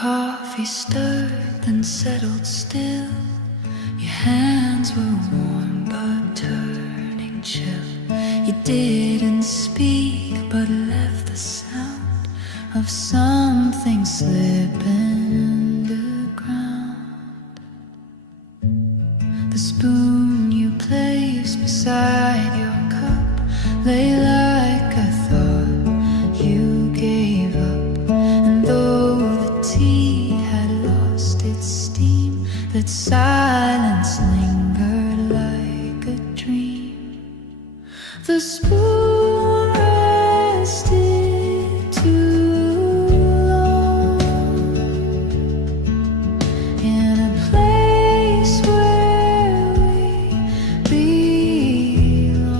coffee stirred and settled still. Your hands were warm but turning chill. You didn't speak but left the sound of something slipping the ground. The spoon you placed beside your cup lay like a thought you gave up. And though the tea had lost its steam, that silence lingered like a dream. The spoon rested too long in a place where we belong.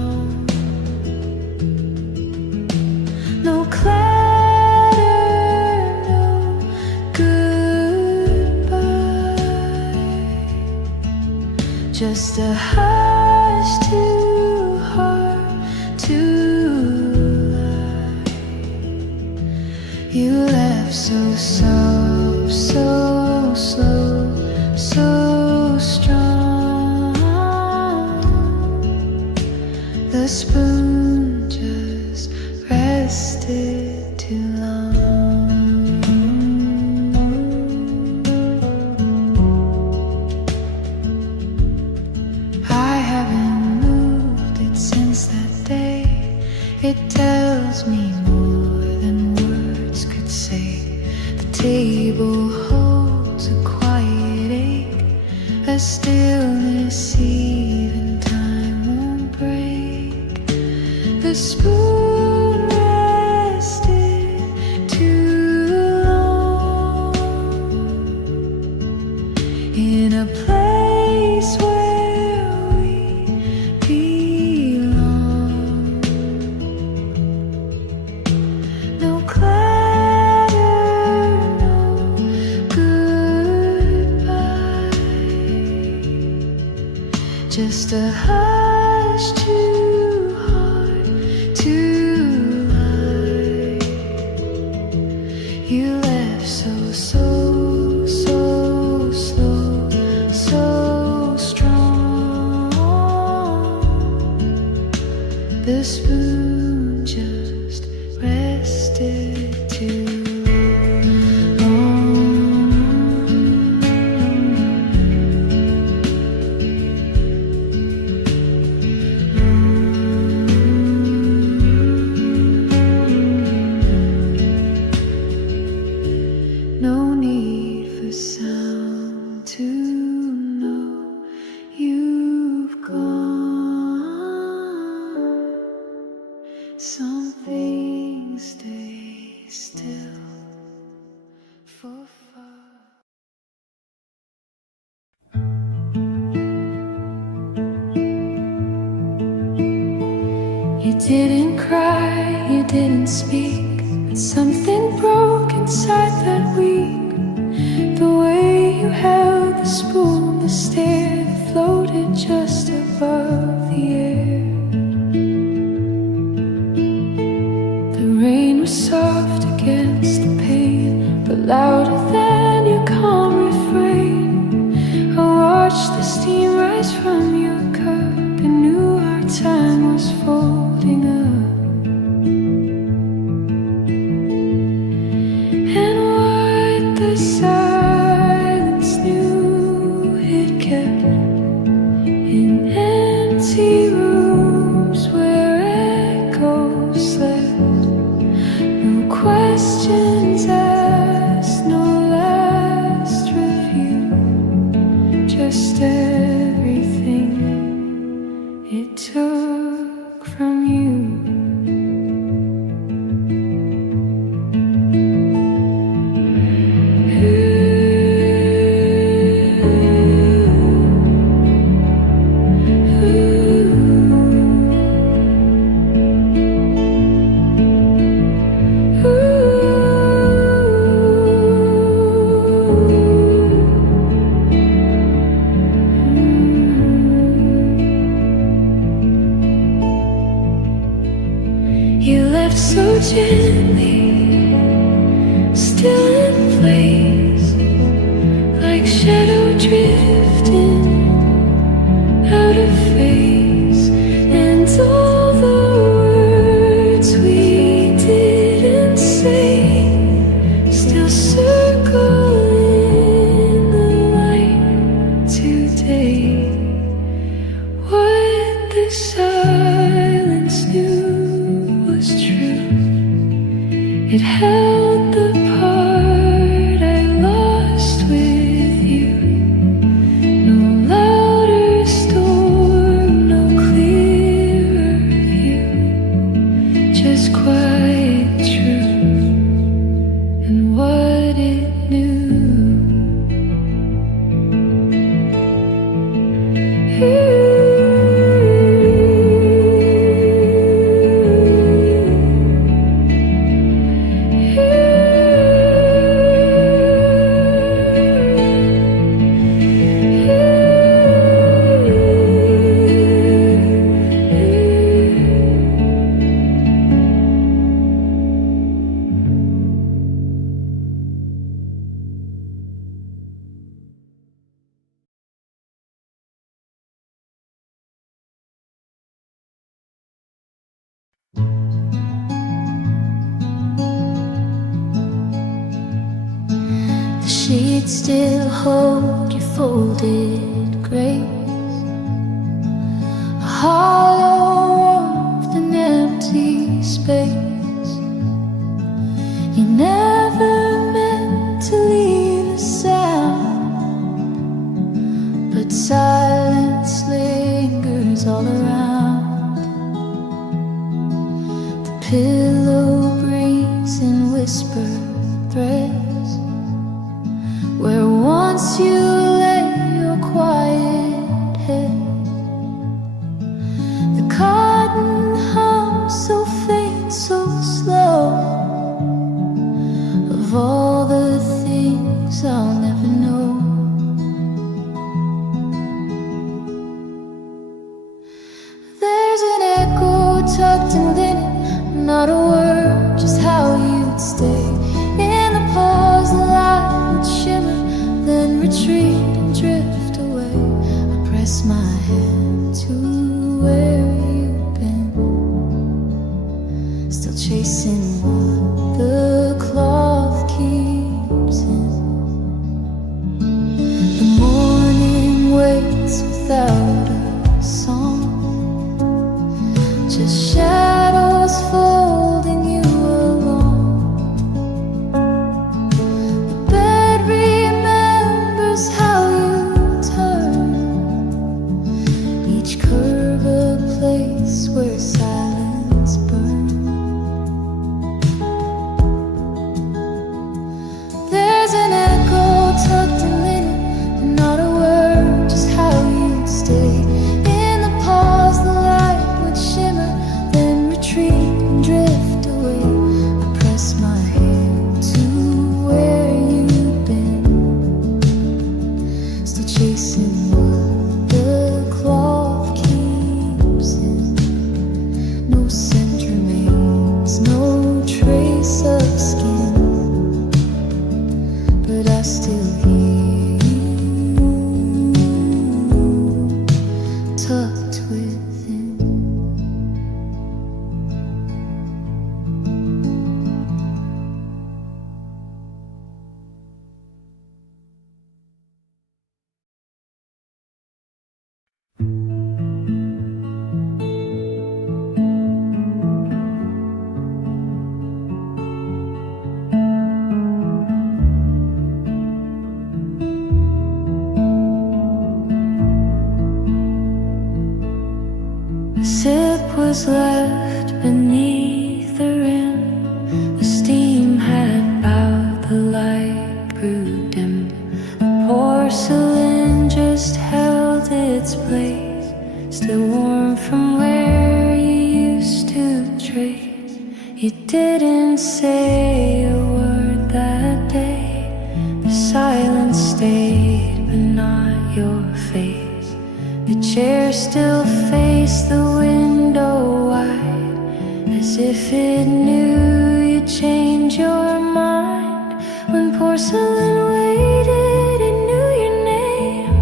No clatter, no goodbye, just a hush too hard to lie. You left so soft, so slow, so strong. The spoon just rested too long. I haven't moved it since that day. It tells me more than words could say. The table holds a quiet ache, a stillness even time won't break. The spoon rested too long in a place where we belong. No clatter, no goodbye, just a hush too hard to lie. You left so slow, so strong. The spoon just rested too long. No need for sound to know you've gone. Some things stay still for fun. You didn't cry, you didn't speak, but something broke inside that week. The way you held the spoon, the stare that floated just above the air. The rain was soft against the pane, but louder than your calm refrain. I watched the steam rise from your cup and knew our time was folding up. And what the silence knew it kept in empty rooms where echoes slept. No questions asked, no last review, just everything it took from you. Ooh. forget the part I lost with you. No louder storm, no clearer view, just quiet truth and what it knew. The sheets still hold your folded grace, a hollow warmth and empty space. You never meant to leave a sound, but silence lingers all around. The pillow breeze and whisper threads where once you lay your quiet head. The cotton hums so faint, so slow, of all the things I'll never know. There's an echo tucked in linen, not a word, just how you'd stay. In the pause, the light would shimmer, then retreat and drift away. I press my hand to where you've been, still chasing what the cloth keeps in. The morning waits without a song, just shadows folding you along. The bed remembers how you turn, each curve a place where silence burns. There's an echo tucked in linen, not a word, just how you'd stay. In the pause, the light would shimmer, then retreat and drift away. I press my hand to where you've been, still chasing what the cloth keeps in. No scent remains, no trace of skin, but I still hear you tucked within. A sip was left beneath the rim. The steam had bowed, the light grew dim. The porcelain just held its place, still warm from where you used to trace. You didn't say a word that day. The silence stayed, but not your face. The chair still faced the window wide, as if it knew you'd change your mind. When porcelain waited, it knew your name.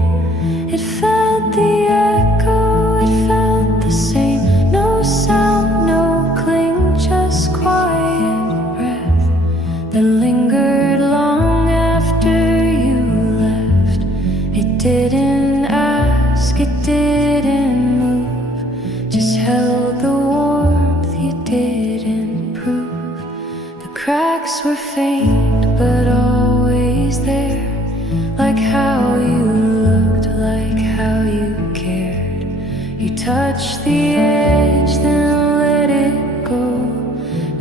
It felt the echo, it felt the same. No sound, no cling, just quiet breath that lingered long after you left. It didn't ask, it didn't move, just held the warmth you didn't prove. The cracks were faint but always there, like how you looked, like how you cared. You touched the edge, then let it go.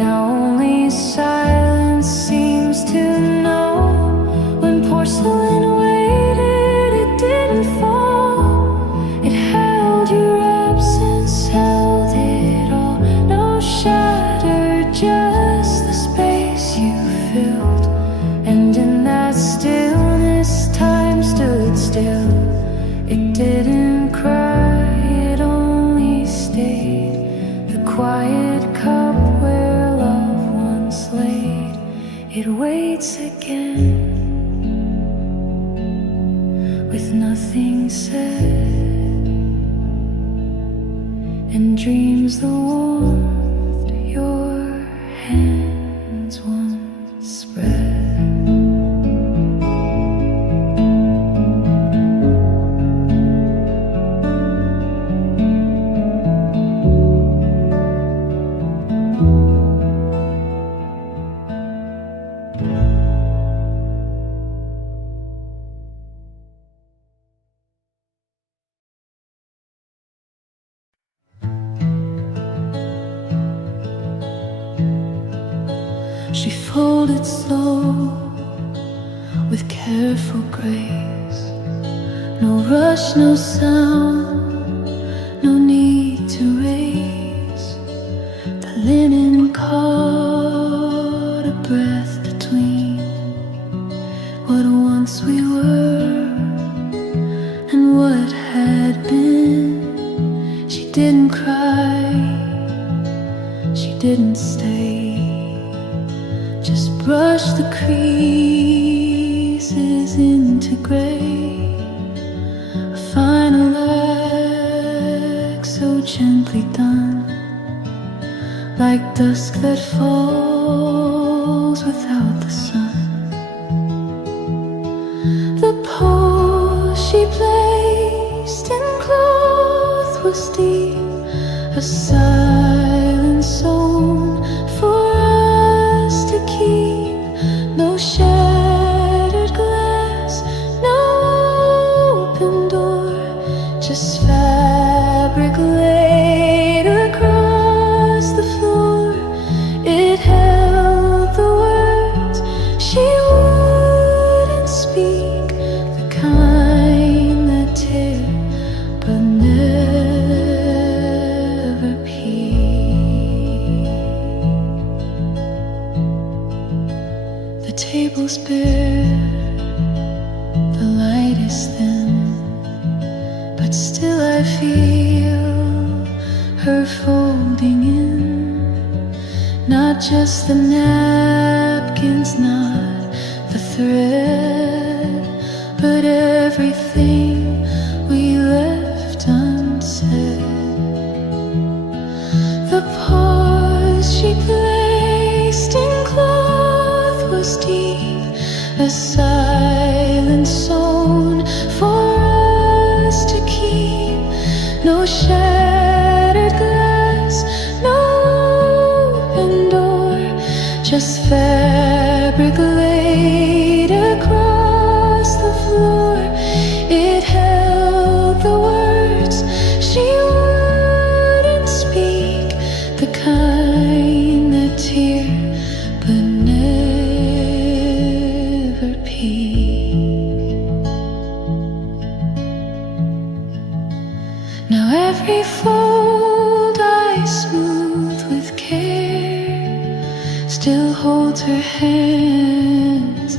Now only silence seems to know. When porcelain waited, it didn't fall. It held your absence, held it all. No shatter, just the space you filled. And in that stillness, time stood still. It didn't cry, it only stayed. The quiet cup where love once laid, it waits again, with nothing said, and dreams the warmth your hands once spread. She folded slow, with careful grace. No rush, no sound, no need to raise. The linen caught a breath between what once we were and what had been. She didn't cry, she didn't stay, just brush the creases into gray. A final act so gently done, like dusk that falls without the sun. The pause she placed in cloth was deep, a silence sown for us to keep. No shattered glass, no open door, just fabric laid across the floor. It held the words she wouldn't speak, the kind that tear but never peak. The table's bare, the light is thin, but still I feel her folding in. Not just the napkins, not the thread, but everything we left unsaid. The pause she placed in cloth was deep, a silence sown for us to keep. No shattered glass, no open door, just fabric laid across the floor. It held the words she wouldn't speak, the kind that tear but never peak. Now every fold I smooth with care still holds her hands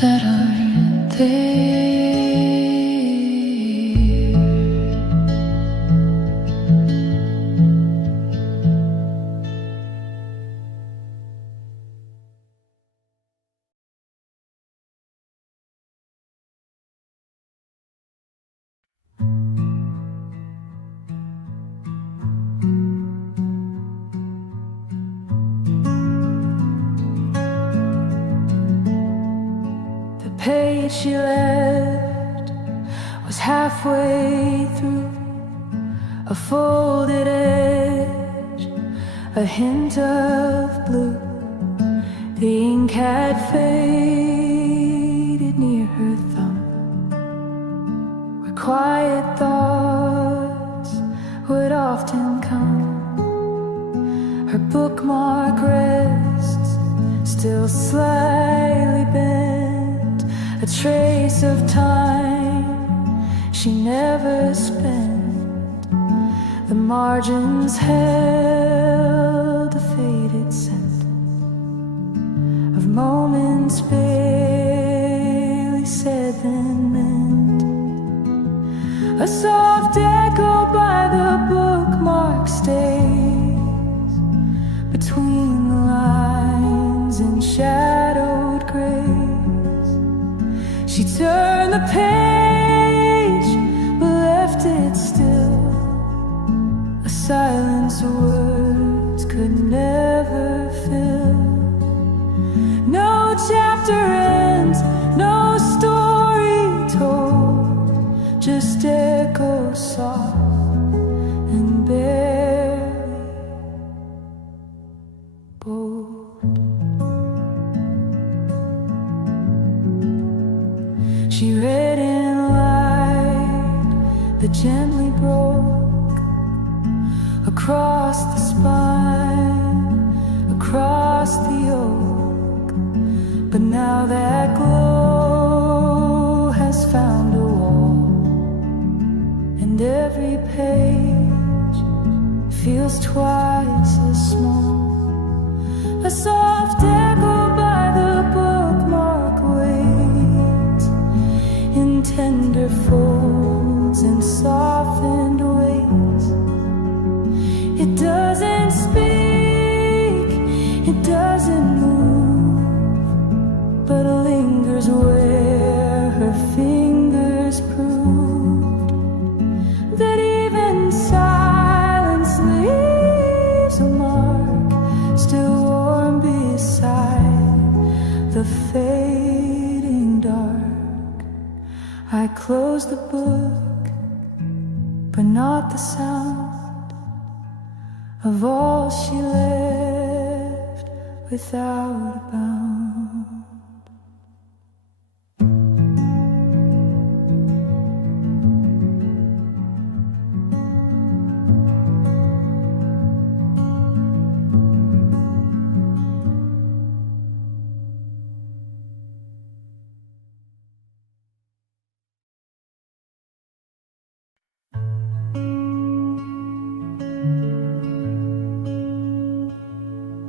that aren't there. The page she left was halfway through, a folded edge, a hint of blue. The ink had faded near her thumb, where quiet thoughts would often come. Her bookmark rests, still slightly bent, a trace of time she never spent. The margins held a faded scent of moments barely said then meant. A soft echo by the bookmark stays between the lines and shadowed grays. She turned the page but left it still, a silence words could never fill. No chapter ends, no story told, just echo soft and barely bold. She read in light that gently broke across the spine, across the oak. But now that glow has found a wall, and every page feels twice as small. A soft echo by the bookmark waits in tender folds and softened ways. It doesn't speak, it doesn't move, but lingers where her fingers proved that even silence leaves a mark, still warm beside the fading dark. I close the book, but not the sound of all she left without a bound.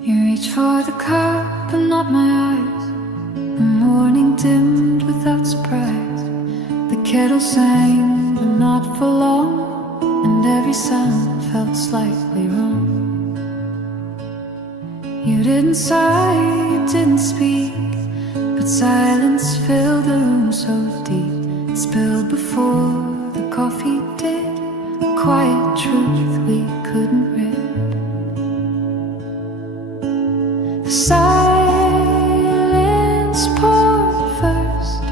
You reach for the cup, but not my eyes. The morning dimmed without surprise. The kettle sang, but not for long, and every sound felt slightly wrong. You didn't sigh, you didn't speak, but silence filled the room so deep. It spilled before the coffee did, a quiet truth we couldn't read. The silence poured first,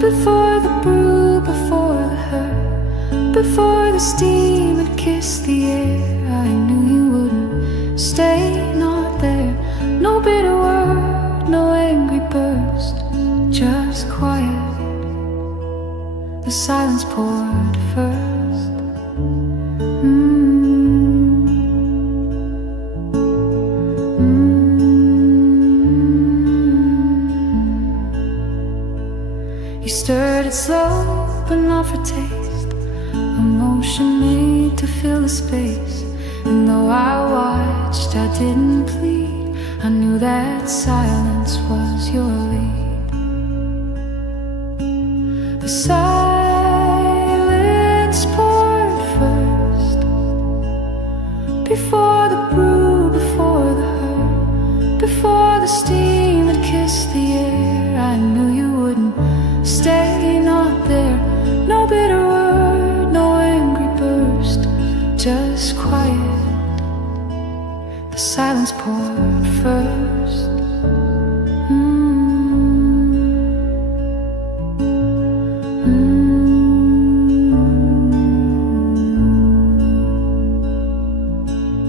before the brew, before the hurt, before the steam had kissed the air. I knew you wouldn't stay, not there. No bitter word, no angry burst, just quiet. The silence poured first. You stirred it slow, but not for taste. Emotion made to fill the space. And though I watched, I didn't plead. I knew that silence was your lead. The silence poured first, before the brew, before the hurt, before the steam had kissed the air. I knew you wouldn't stay, not there. No bitter word, no angry burst, just quiet. The silence poured first.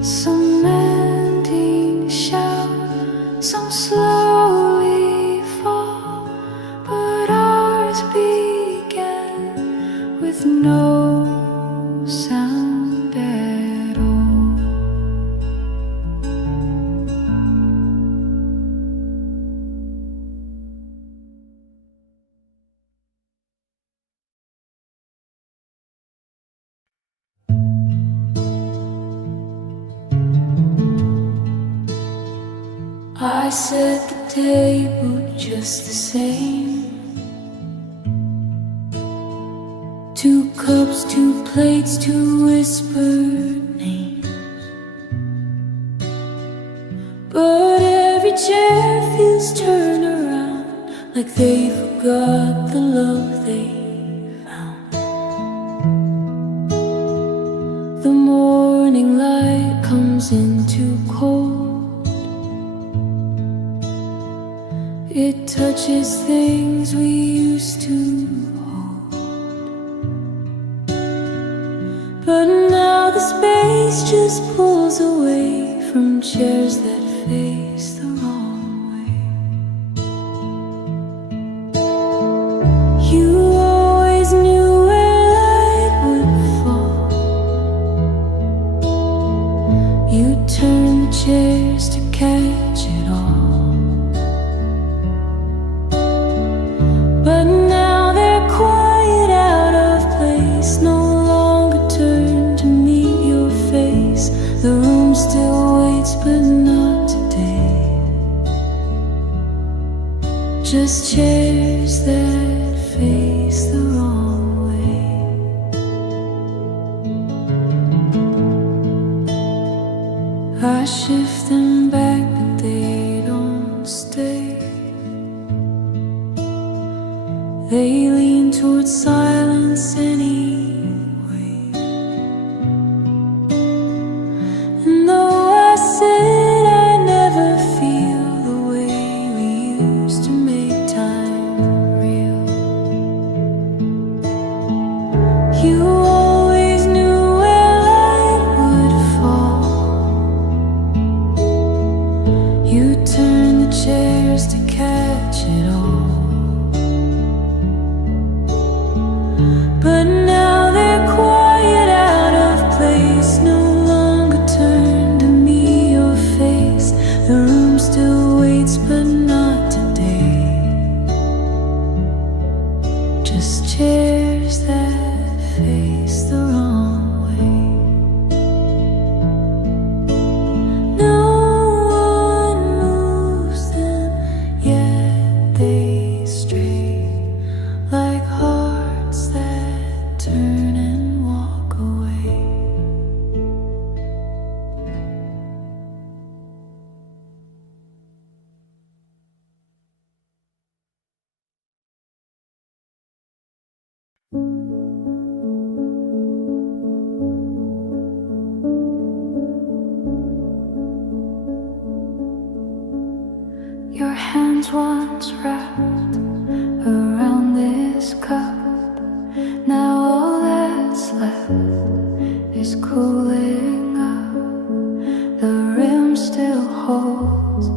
Some ending shout I set the table just the same. 2 cups, 2 plates, 2 whispered names. But every chair feels turned around, like they forgot the love they found. The morning light comes in too cold. It touches things we used to hold. But now the space just pulls away from chairs that face the wrong way. You always knew where light would fall. You turned the chairs to catch it all. But now they're quiet, out of place, no longer turn to meet your face. The room still waits, but not today. Just chairs that face the wrong way. I shift them back, but they don't stay. They lean towards silence anyway. And though I said I never feel the way we used to make time real, you always knew where light would fall. You turned the chairs to catch it all. But now they're quiet, out of place, no longer turn to meet your face. The room still waits, but not today. Just chairs that face the wrong way. No one moves them, yet they stray like hearts that turn and walk away. Your hands once wrapped around this cup. Now all that's left is cooling up. The rim still holds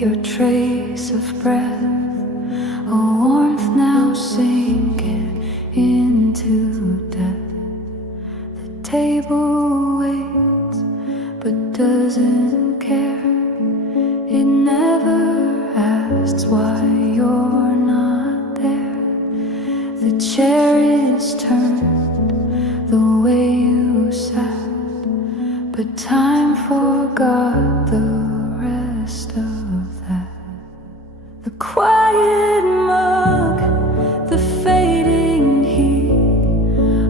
your trace of breath, a warmth now sinking into death. The table waits but doesn't care. It never asks why you're not there. The chair is turned the way you sat, but time forgot the rest of that. The quiet mug, the fading heat,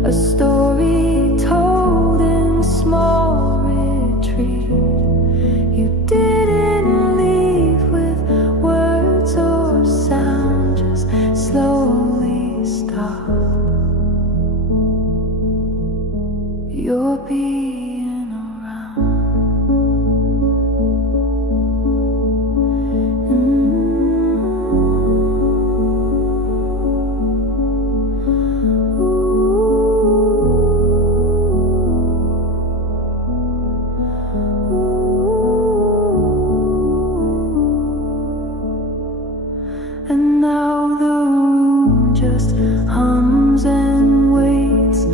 a story told in small retreat. You didn't leave with words or sound, just slowly stop. You're being around. And now the room just hums and waits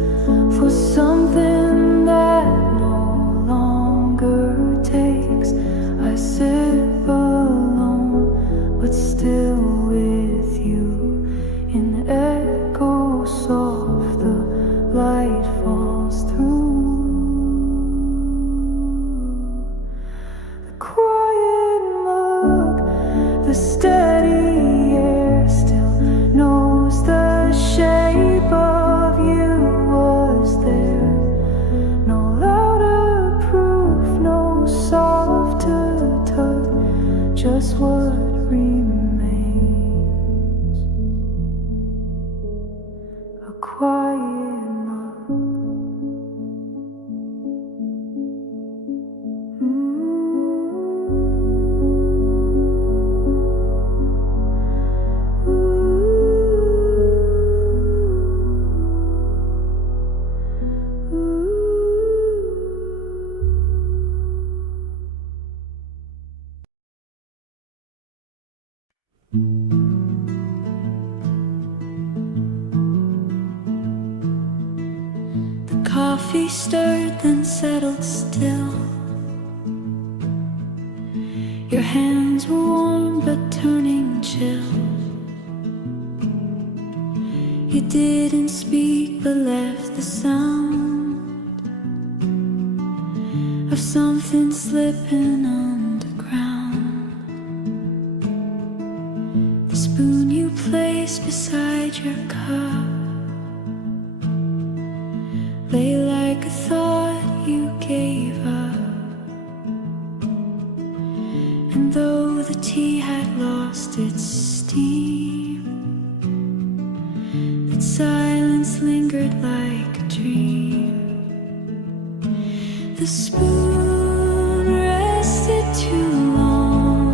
for something that no longer takes. I sit alone, but still with you. In echo soft, the light falls through. The quiet love. The steady air still knows the shape of you was there. No louder proof, no softer tug, just what remains. A quiet mug. The coffee stirred, then settled still. Your hands were warm but turning chill. You didn't speak but left the sound of something slipping underground. The spoon you placed beside your cup lay like a thought you gave up. And though the tea had lost its steam, that silence lingered like a dream. The spoon rested too long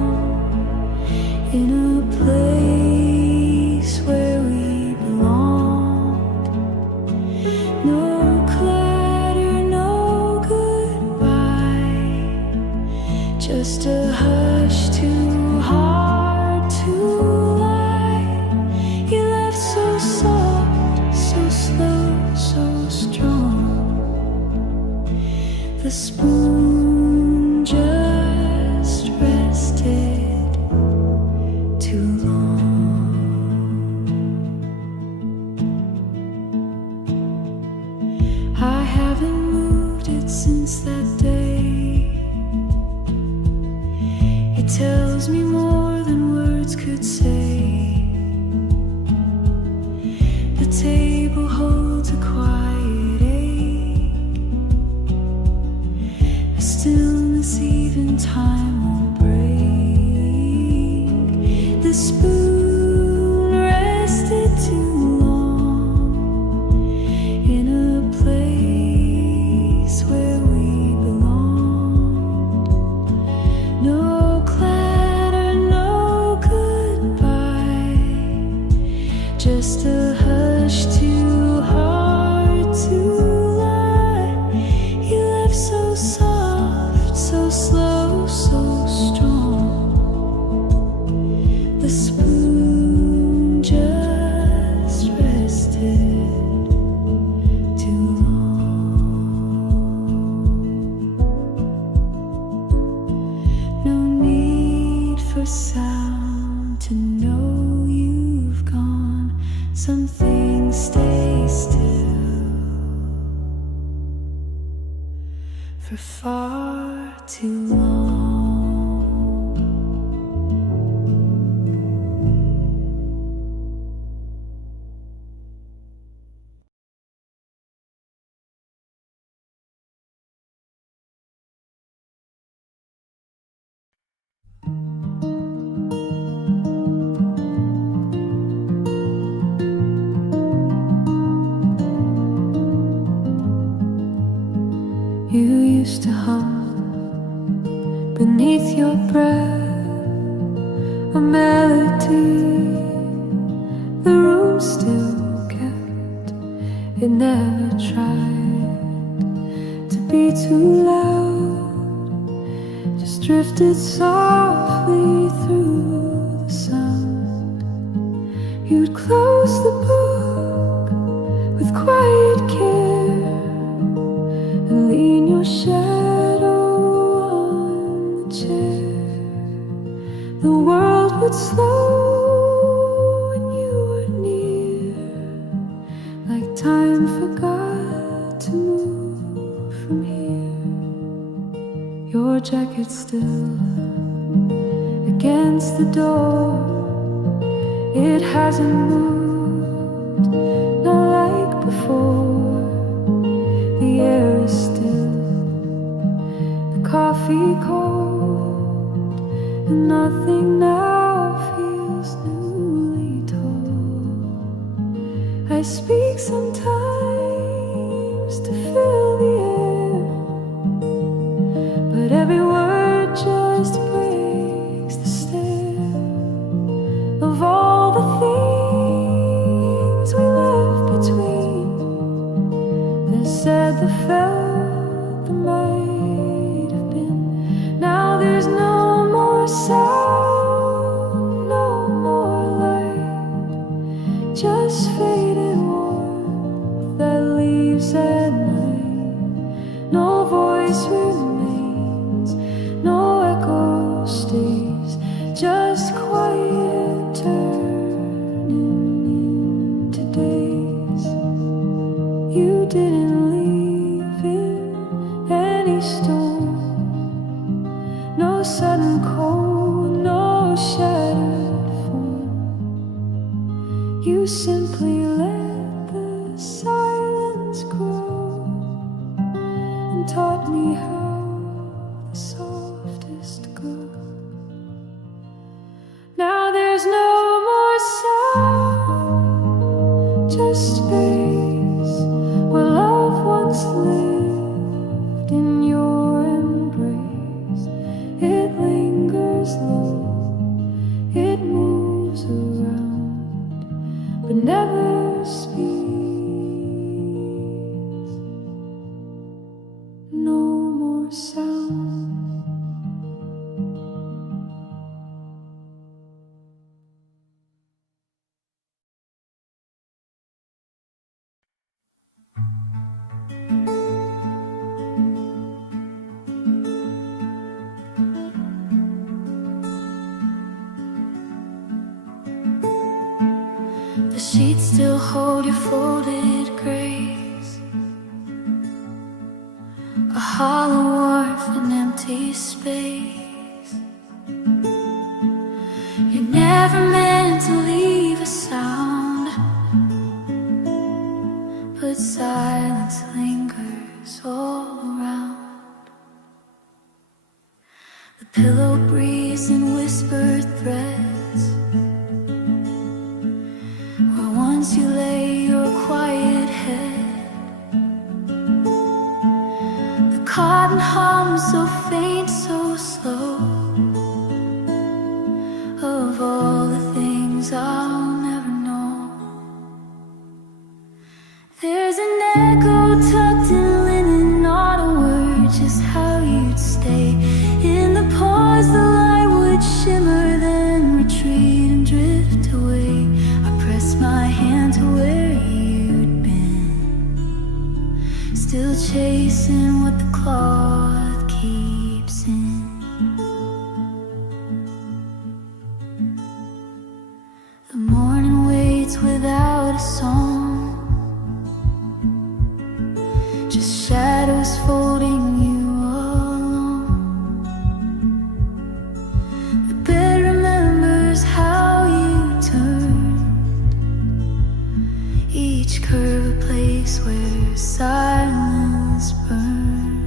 in a place where we belonged. No clatter, no goodbye, just a hush too hard to lie. You left so soft, so slow, so strong. The spoon just rested too long. I haven't moved it since that day. It tells me more than words could say. The table holds a quiet ache, a stillness even time won't break. The spoon rested too long in a place where we belonged. No clatter, no goodbye, just a hush too hard to lie. You left so soft, so slow, so strong. The spoon just rested too long. No need for sound to know you've gone. Some things stay still for far too long. You used to hum beneath your breath, a melody the room still kept. It never tried to be too loud, just drifted softly through the sound. You'd close the book with quiet care and lean your shadow on the chair. The world would slow when you were near, like time forgot to move from here. Your jacket still against the door. It hasn't moved, not like before. The air is still, the coffee cold, and nothing now feels newly told. I speak sometimes to fill the air, but every word just breaks the stare of all the things we left between. They said the felt that might have been. Now there's no more sound, no more light, just faded warmth that leaves at night. No voice remains, no echo stays, just quiet turning into days. You didn't leave in any storm, no sudden cold, no shattered form. You simply let the silence grow and taught me how the softest grow. Now there's no more sound, just space where love once lived in your embrace. It lingers low, it moves around, but never speaks. No more sound. The sheets still hold your folded grace, a hollow warmth, an empty space. You're never meant to leave a sound, but silence lingers all around. The pillow breeze and whispered threads, where once you lay your quiet head. The cotton hums so faint, so slow, of all the things I'll never know. There's an echo tucked in linen, not a word, just how you'd stay. In the pause the light would shimmer, then retreat and drift away. I pressed my hand to where you'd been, still chasing what the cloth keeps in. The morning waits without a song, just shadows folding you along. The bed remembers how you turned, each curve a place where silence burned.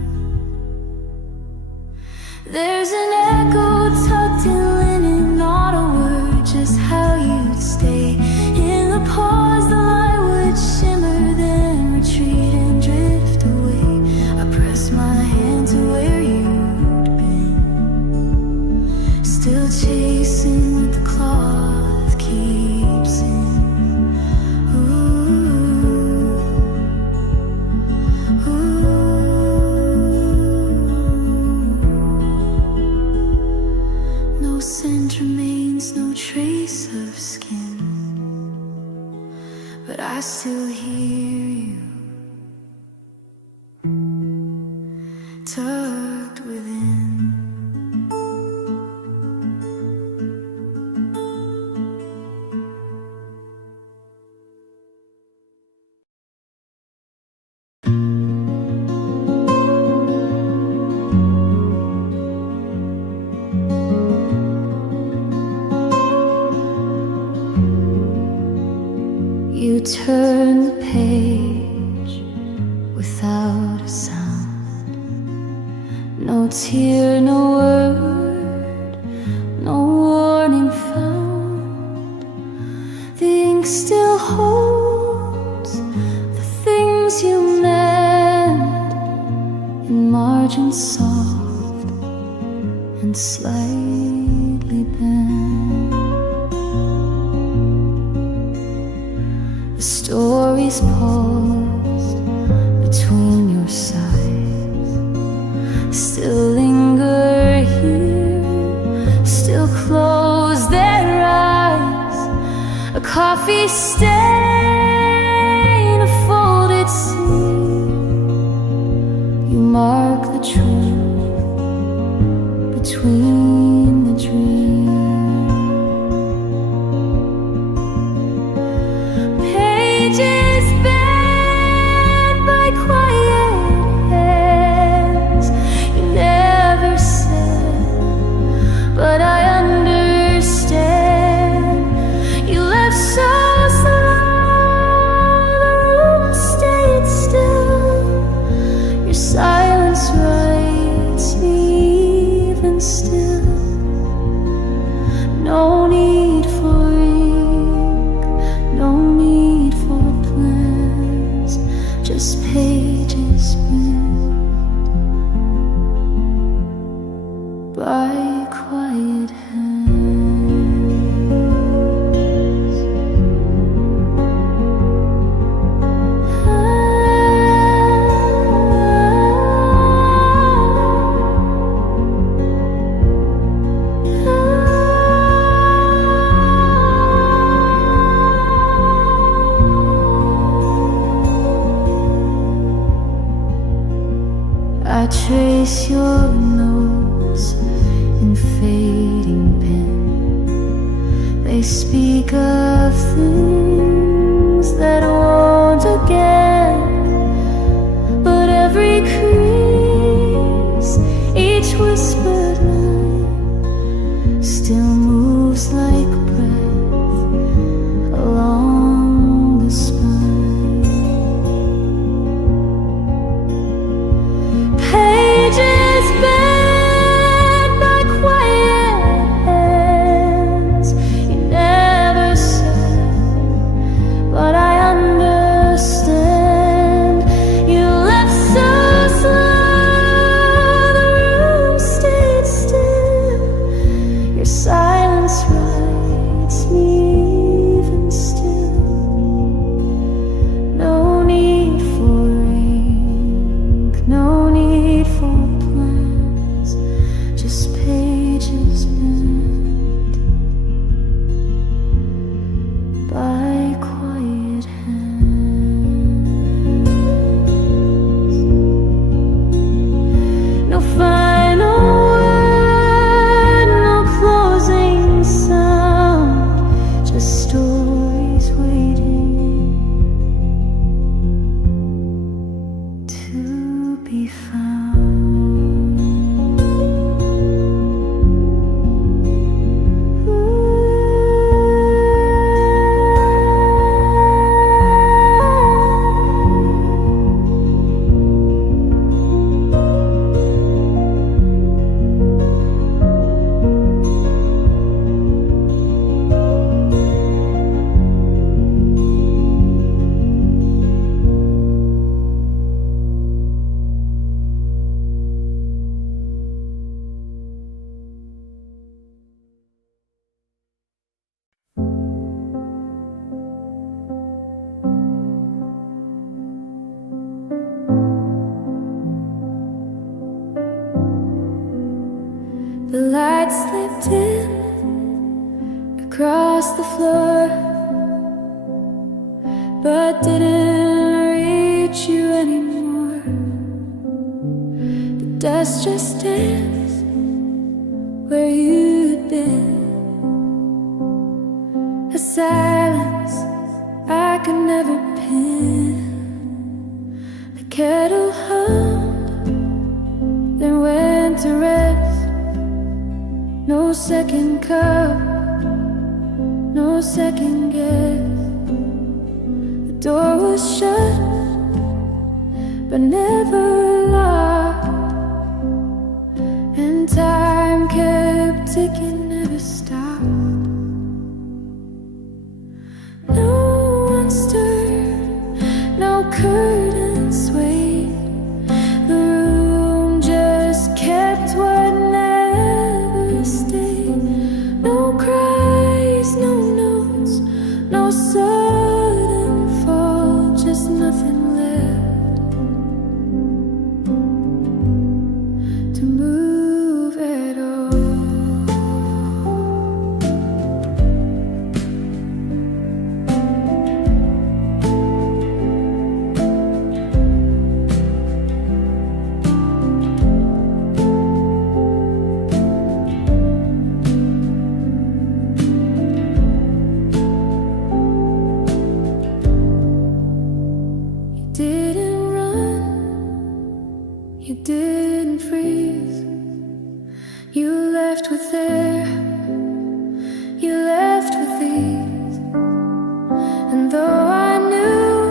There's an echo tucked in linen, not a word, just how you'd stay. In the pause the light would shimmer, then retreat and drift away. I pressed my hand to where you'd been, still chasing what the cloth keeps in. Ooh, ooh. No scent remains, no trace of skin, but I still hear you tucked within. turn the page without a sound. No tear, no word, no warning found. The ink still holds the things you meant in margins soft and slightly bent. The stories paused between your sighs still linger here, still close their eyes. A coffee stain, a folded seam. You mark the truth between the dreams. Pages bent by quiet hands. You never said, but I understand. You left so slow, the room stayed still. Your silence writes me even still. No need for ink, no need for plans, just pages bent by quiet hands. I trace your notes in fading pen. They speak of things that won't again. But every crease, each whispered line still moves like breath along the spine. Pages bent by quiet hands. You never said, but I understand. You left so slow, the room stayed still. Your silence writes me even still. No need for ink, no need for plans, just pages bent by quiet hands. No final word, no closing sound, just stories waiting to be found. The light slipped in across the floor, but didn't reach you anymore. The dust just danced where you'd been. A silence I could never pin. The kettle hummed, then went to rest. No second cup, no second guess. door was shut, but never locked, and time kept ticking, never stopped. No one stirred, no curtains swayed. The room just kept what never stayed. No cries, no notes, no sudden fall, just nothing left to move at all. You didn't freeze. You left with air. You left with ease. And though I knew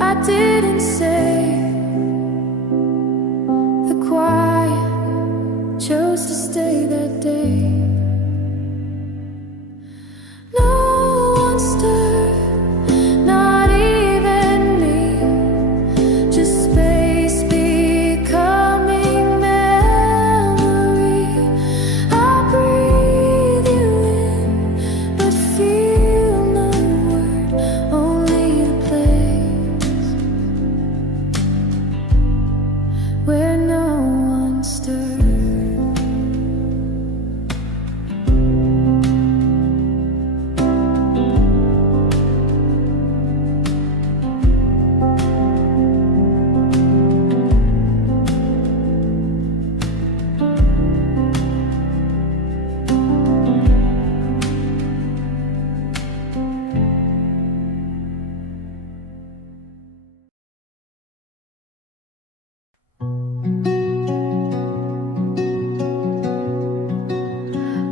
I didn't say, the quiet chose to stay that day. No one stirred, not even me. Just space becoming memory. I breathe you in, but feel no word, only the place where no one stirred.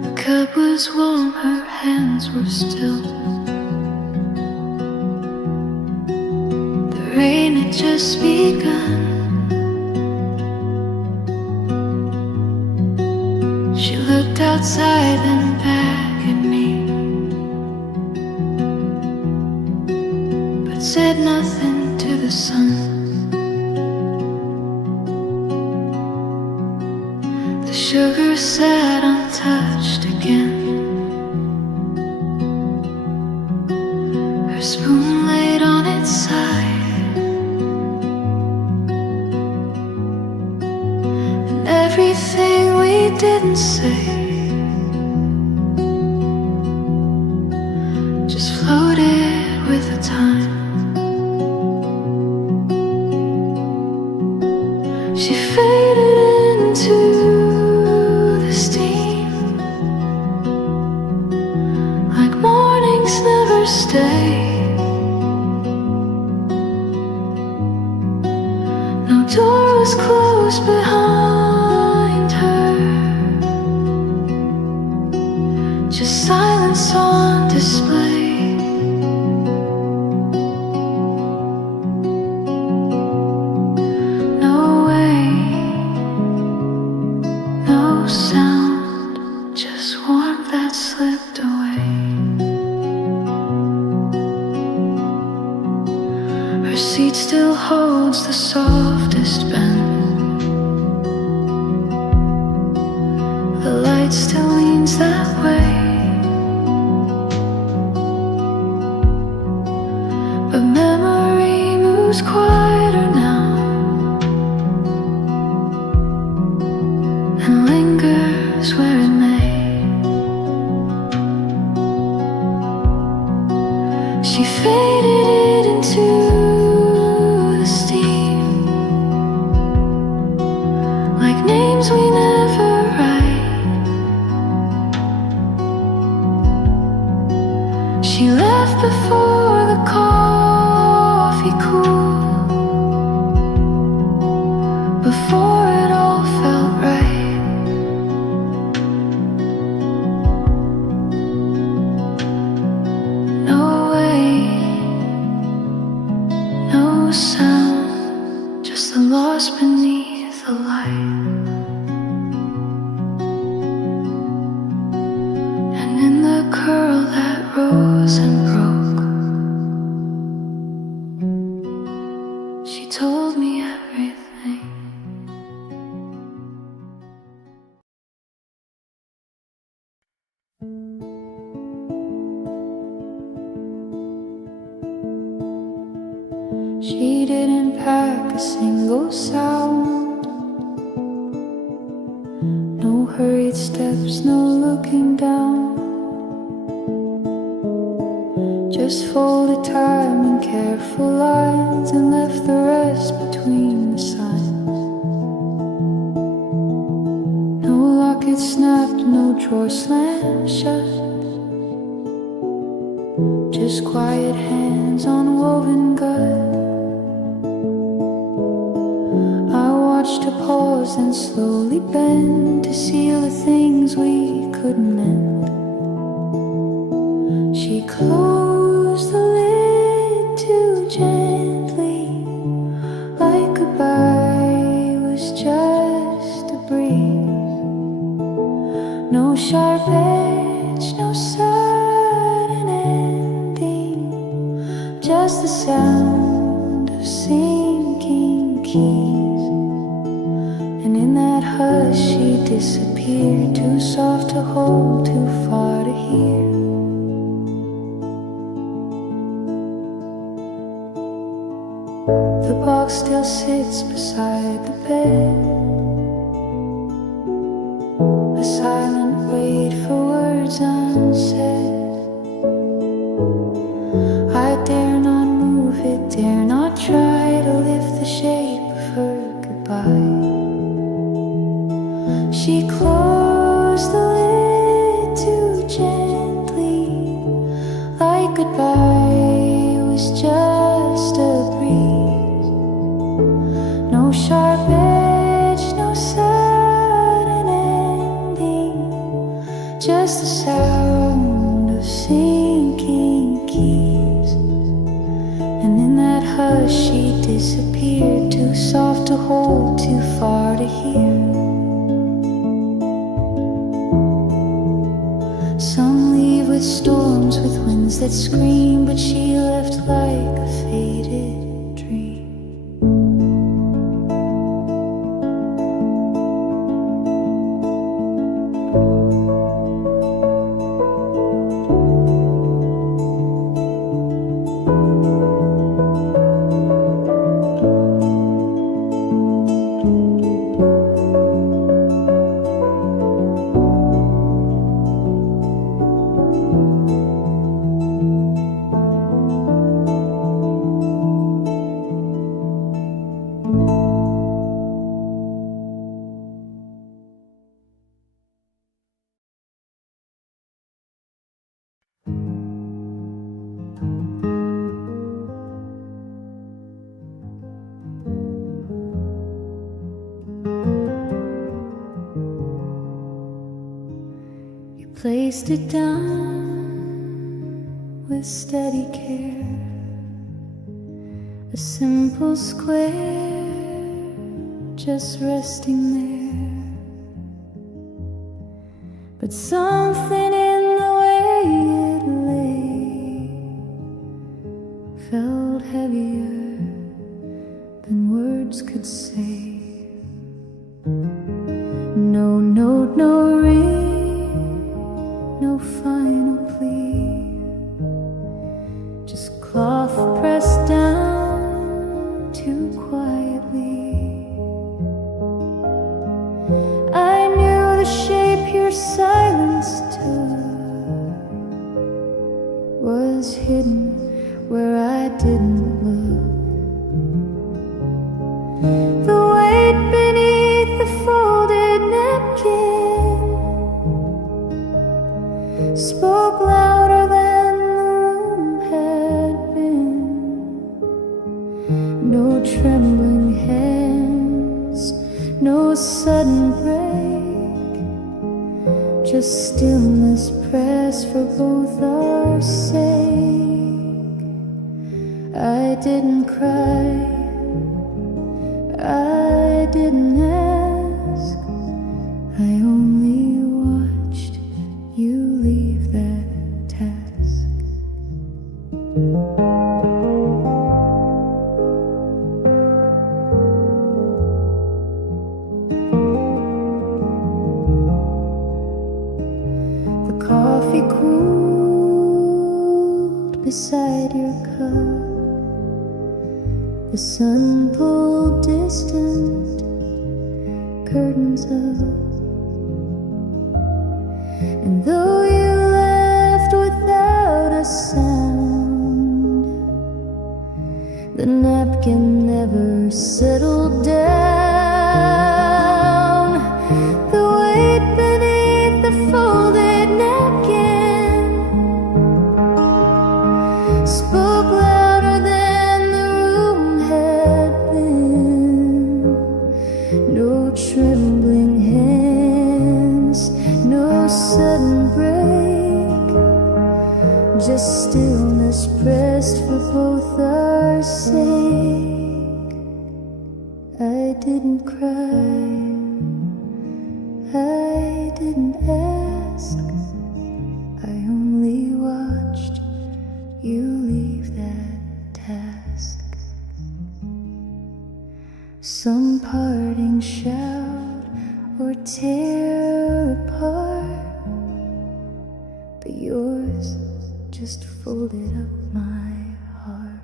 The cup was warm, her hands were still. The rain had just begun. She looked outside and back at me, but said nothing to the sun. The sugar sat untouched again. Her spoon laid on its side, and everything we didn't say just floated with the time. She faded into the steam, like mornings never stay. No door was closed behind her, just silence on display. No way, no sound, just warmth that slipped away. Her seat still holds the softest bend. The light still leans that way, but memory moves quieter now and lingers where it may. She faded into the steam, like names we never write. She left before the coffee cooled, before it all felt right. No way, She didn't pack a single sound. No hurried steps, no looking down. Just folded time in careful lines and left the rest between the signs. No locket snapped, no drawer slammed shut. Just quiet hands on woven gut. I watched her pause and slowly bend to seal the things we couldn't end. She closed the lid too gently, like goodbye was just a breeze. No sharp edge, no sudden ending, just the sound of sinking keys. And in that hush she disappeared, too soft to hold, too far to hear. The box still sits beside the bed, a silent wait for words unsaid. I dare not move it, dare not try to lift the shape of her goodbye. She closed the lid too gently, like goodbye was just a breeze. No sharp edge, no sudden ending, just the sound of sinking keys. And in that hush she disappeared, too soft to hold, too far to hear. Some leave with storms, with winds that scream, but she left like a faded dream. Placed it down with steady care, a simple square just resting there. But something in the way it lay felt heavier than words could say. No note, no ring, no final plea, just cloth pressed down too quietly. I knew the shape your silence took was hidden where I didn't look. The weight beneath the folded napkin spoke louder than the room had been. No trembling hands, no sudden break, just stillness pressed for both our sake. I didn't cry, I didn't ask, I only watched you leave that task. The coffee cooled beside your cup, The sun pulled distant curtains up, and though you left without a sound, the napkin never settled down. The weight beneath the folded napkin spoke louder than the room had been. No trembling hands, no sudden break, just stillness pressed for both our sake. I didn't cry, I didn't ask, I only watched you leave that task. Some parting shout or tear apart, but yours just folded up my heart.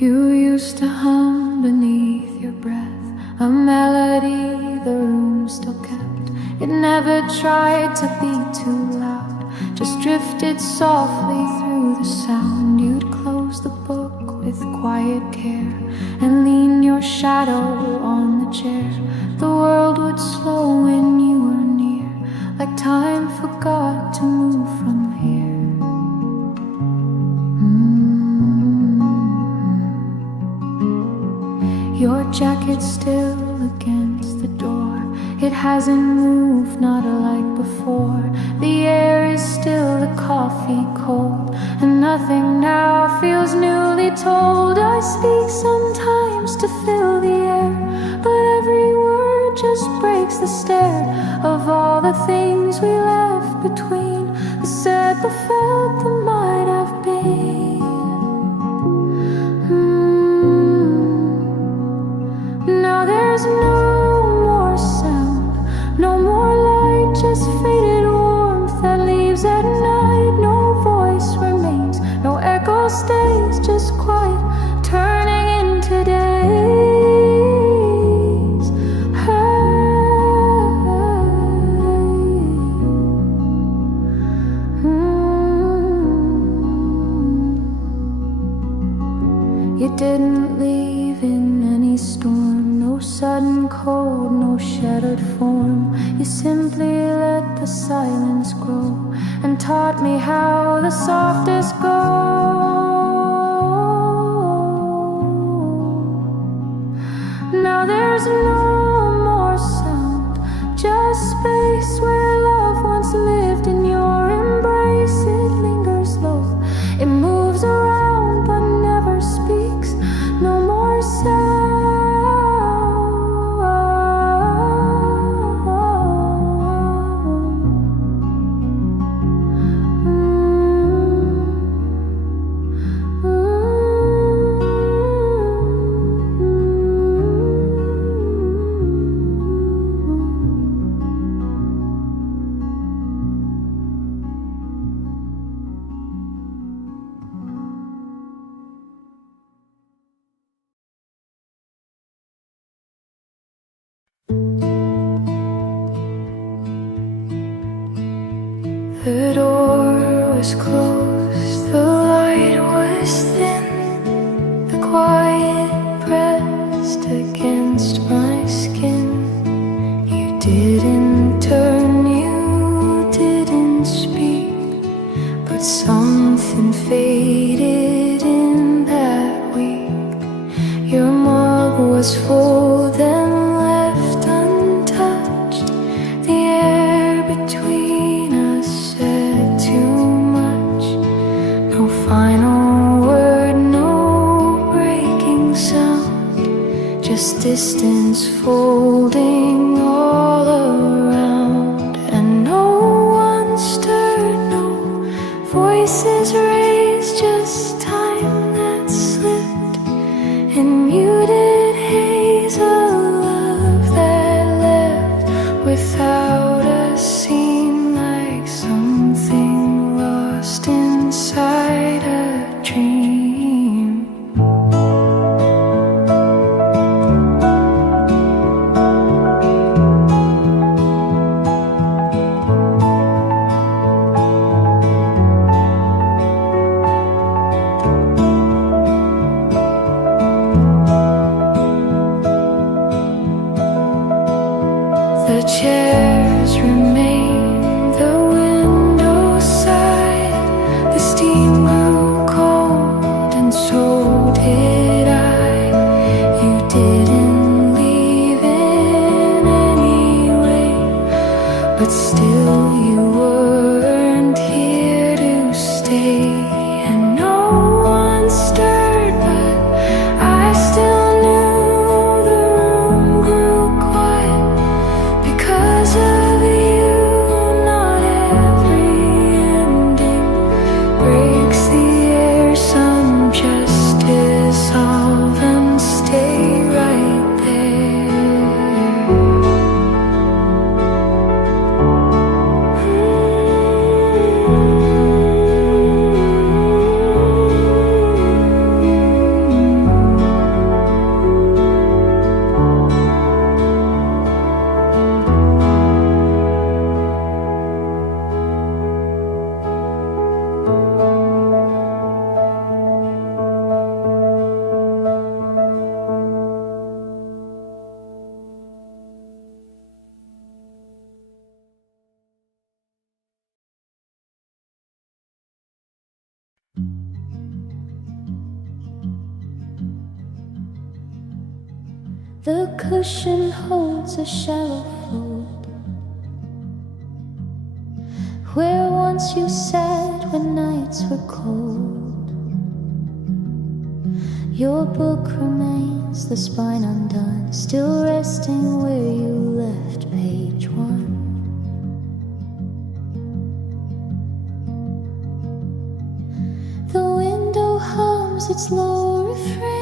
You used to hum beneath your breath, a melody the room still kept. It never tried to be too loud, just drifted softly through the sound. You'd close the book with quiet care and lean your shadow on the chair. The world would slow when you were near, like time forgot to move from here. Your jacket still against the door, it hasn't moved, not like before. The air is still the coffee cold, and nothing now feels newly told. I speak sometimes to fill the air, but every word just breaks the stare of all the things we left between, the said, the felt, the might have been. Now there's no more sound, no more light, just faded warmth that leaves at night. No voice remains, no echo stays, just quiet turning into days. You didn't leave in any storm, no sudden cold, no shattered form. You simply let the silence grow and taught me how the softest go. Now there's no more sound, just space where love once lived. In your embrace it lingers low, it moves around but never speaks. No more sound. The door was closed, the light was thin, the quiet pressed against my skin. You didn't turn, you didn't speak, but something faded in that week. Your mug was full, then left untouched. The air between us said too much. No final word, no break. voices raised, just time that slipped in muted haze, a love that left without a scene, like something lost inside a dream. The chairs remain, the window side. The steam grew cold, and so did I. You didn't leave in any way, but still you weren't here to stay. And no one stirred, but I still knew the room grew quiet. Because of you, not every ending breaks the air. Some just dissolve and stay right The cushion holds a shallow fold, where once you sat when nights were cold. Your book remains, the spine undone, still resting where you left page 1. The window hums its low refrain.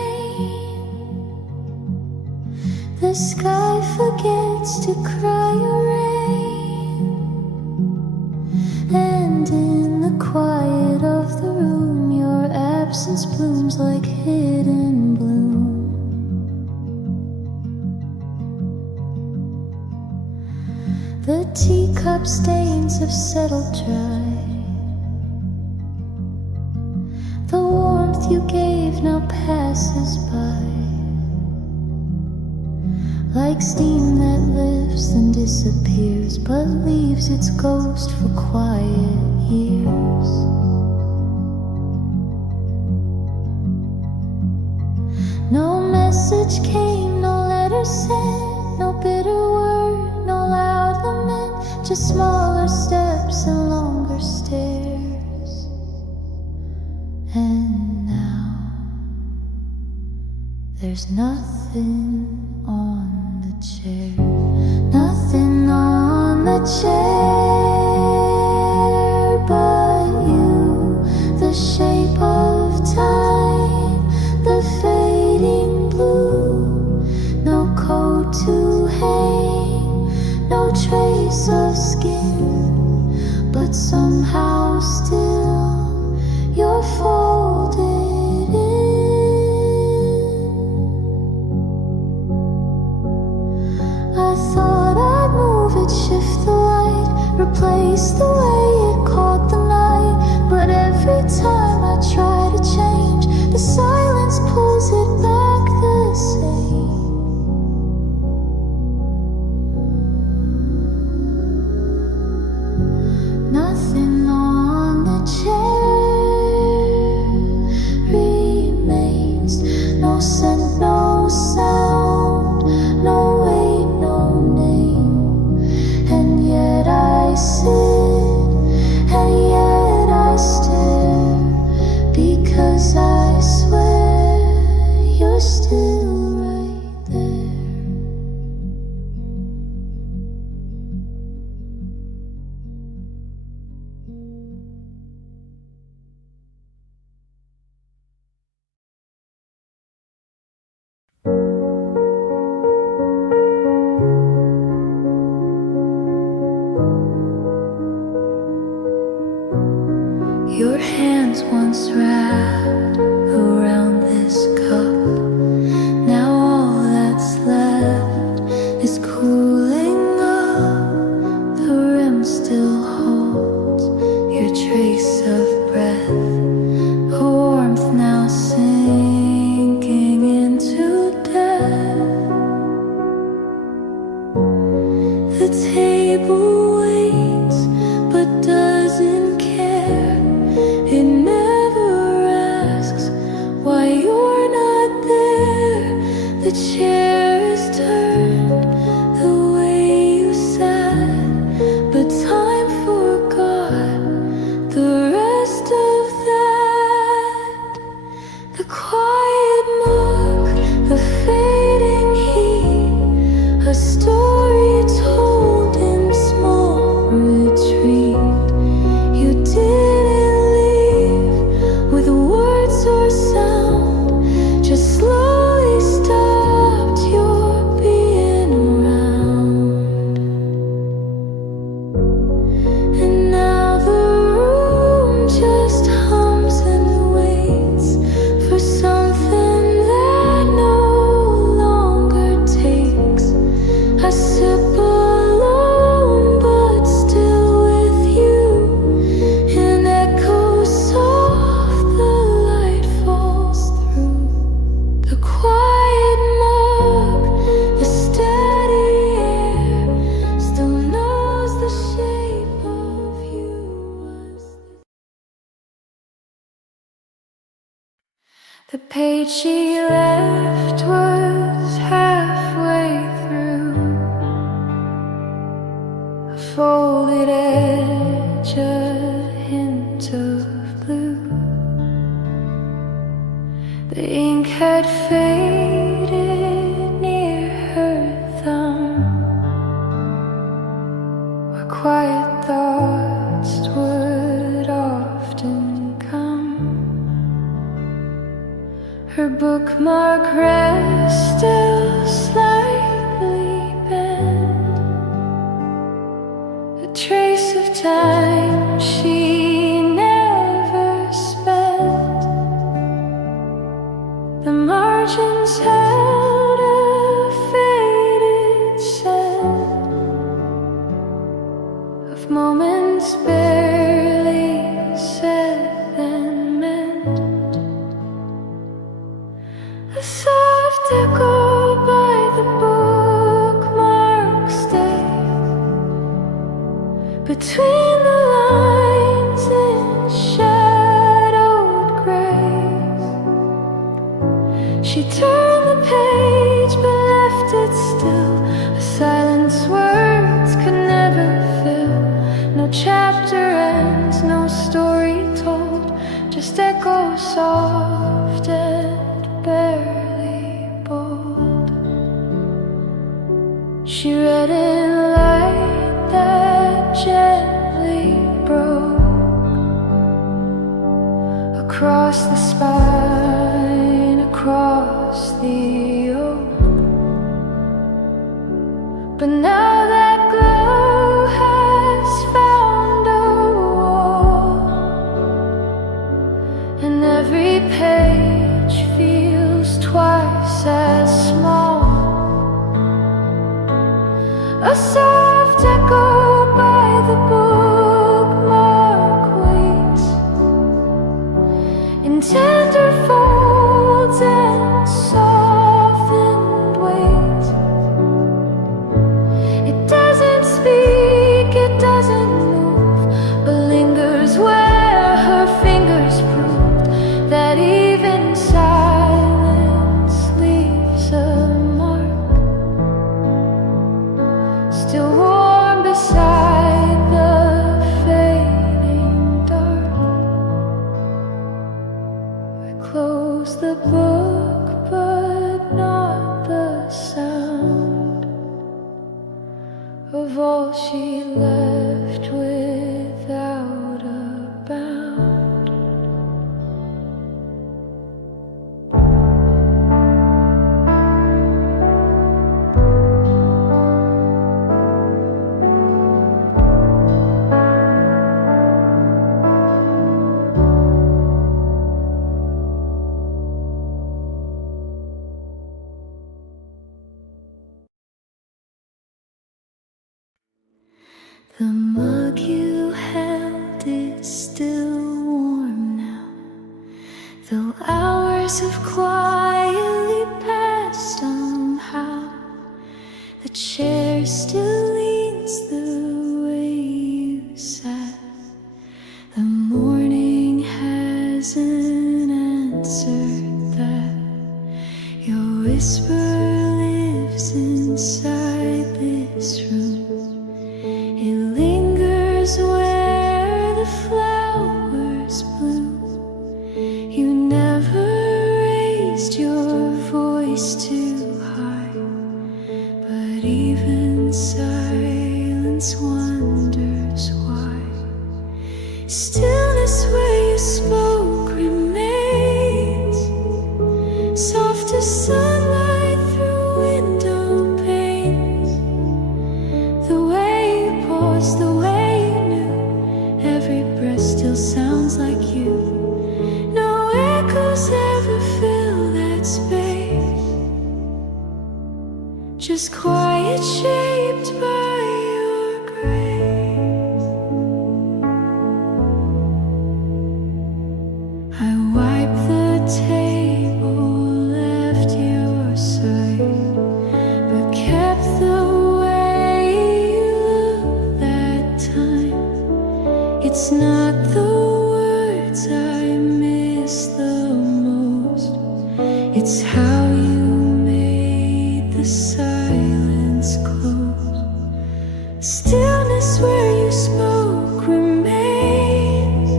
The sky forgets to cry a rain, and in the quiet of the room your absence blooms like hidden bloom. The teacup stains have settled dry. The warmth you gave now passes by, like steam that lifts and disappears, but leaves its ghost for quiet years. No message came, no letter sent, no bitter word, no loud lament, just smaller steps and longer stairs. And now there's nothing on the chair, nothing on the chair but you, the shape of time, the fading blue, no coat to hang, no trace of skin, but somehow still you're folded in. I thought I'd move it, shift the light, replace the way it caught the night, but every time I try to change, the silence pulls it back the same. Nothing on your hands once wrapped around this cup. Now all that's left is cooling up. The rim still holds your trace of breath, a warmth now sinking into death. The table waits but doesn't care. It never asks why you're not there. The chair is turned the way you sat, but time forgot the rest of that. The quiet mark, the fading heat, a story told in small retreat. You didn't leave with words or sound, just slowly stopped your being around. And now the room just hums and waits for something that no longer takes. I sip alone but still with you. An echo soft, the light falls through. The quiet mug, the steady air, still knows the shape of you. The page she left was halfway through, a folded edge, a hint of blue. The ink had faded near her thumb, where quiet thoughts would often come. Her bookmark rest still slightly bent, a trace of time she never spent. The margins held a faded scent of moments barely said and meant. A soft echo by the bookmark stays between the lines in shadowed grays. She turned the page but left it still, a silence words could never fill. No chapter ends, no story told, just echoes soft and barely bold. She read in light that gently broke across the spine, across the oak. But now that glow has found a wall, and every page feels twice as small. A soft echo by the bookmark waits in tender folds and softened weight. It still warm now, though hours have quietly passed. Somehow the chair still leans the way you sat. The morning hasn't answered that. Your whisper lives inside this room. It lingers where the flowers bloom. You never raised your voice too high, but even silence wonders why. Stillness where you spoke remains, soft as sunlight through window panes. The way you paused, the way you knew, every breath still sounds like you. No echoes ever fill that space, just quiet shaped by your grace. I wiped the table, left your side, but kept the way you looked that time. It's not the words I miss the most, it's how you made the silence close. Stillness where you spoke remains,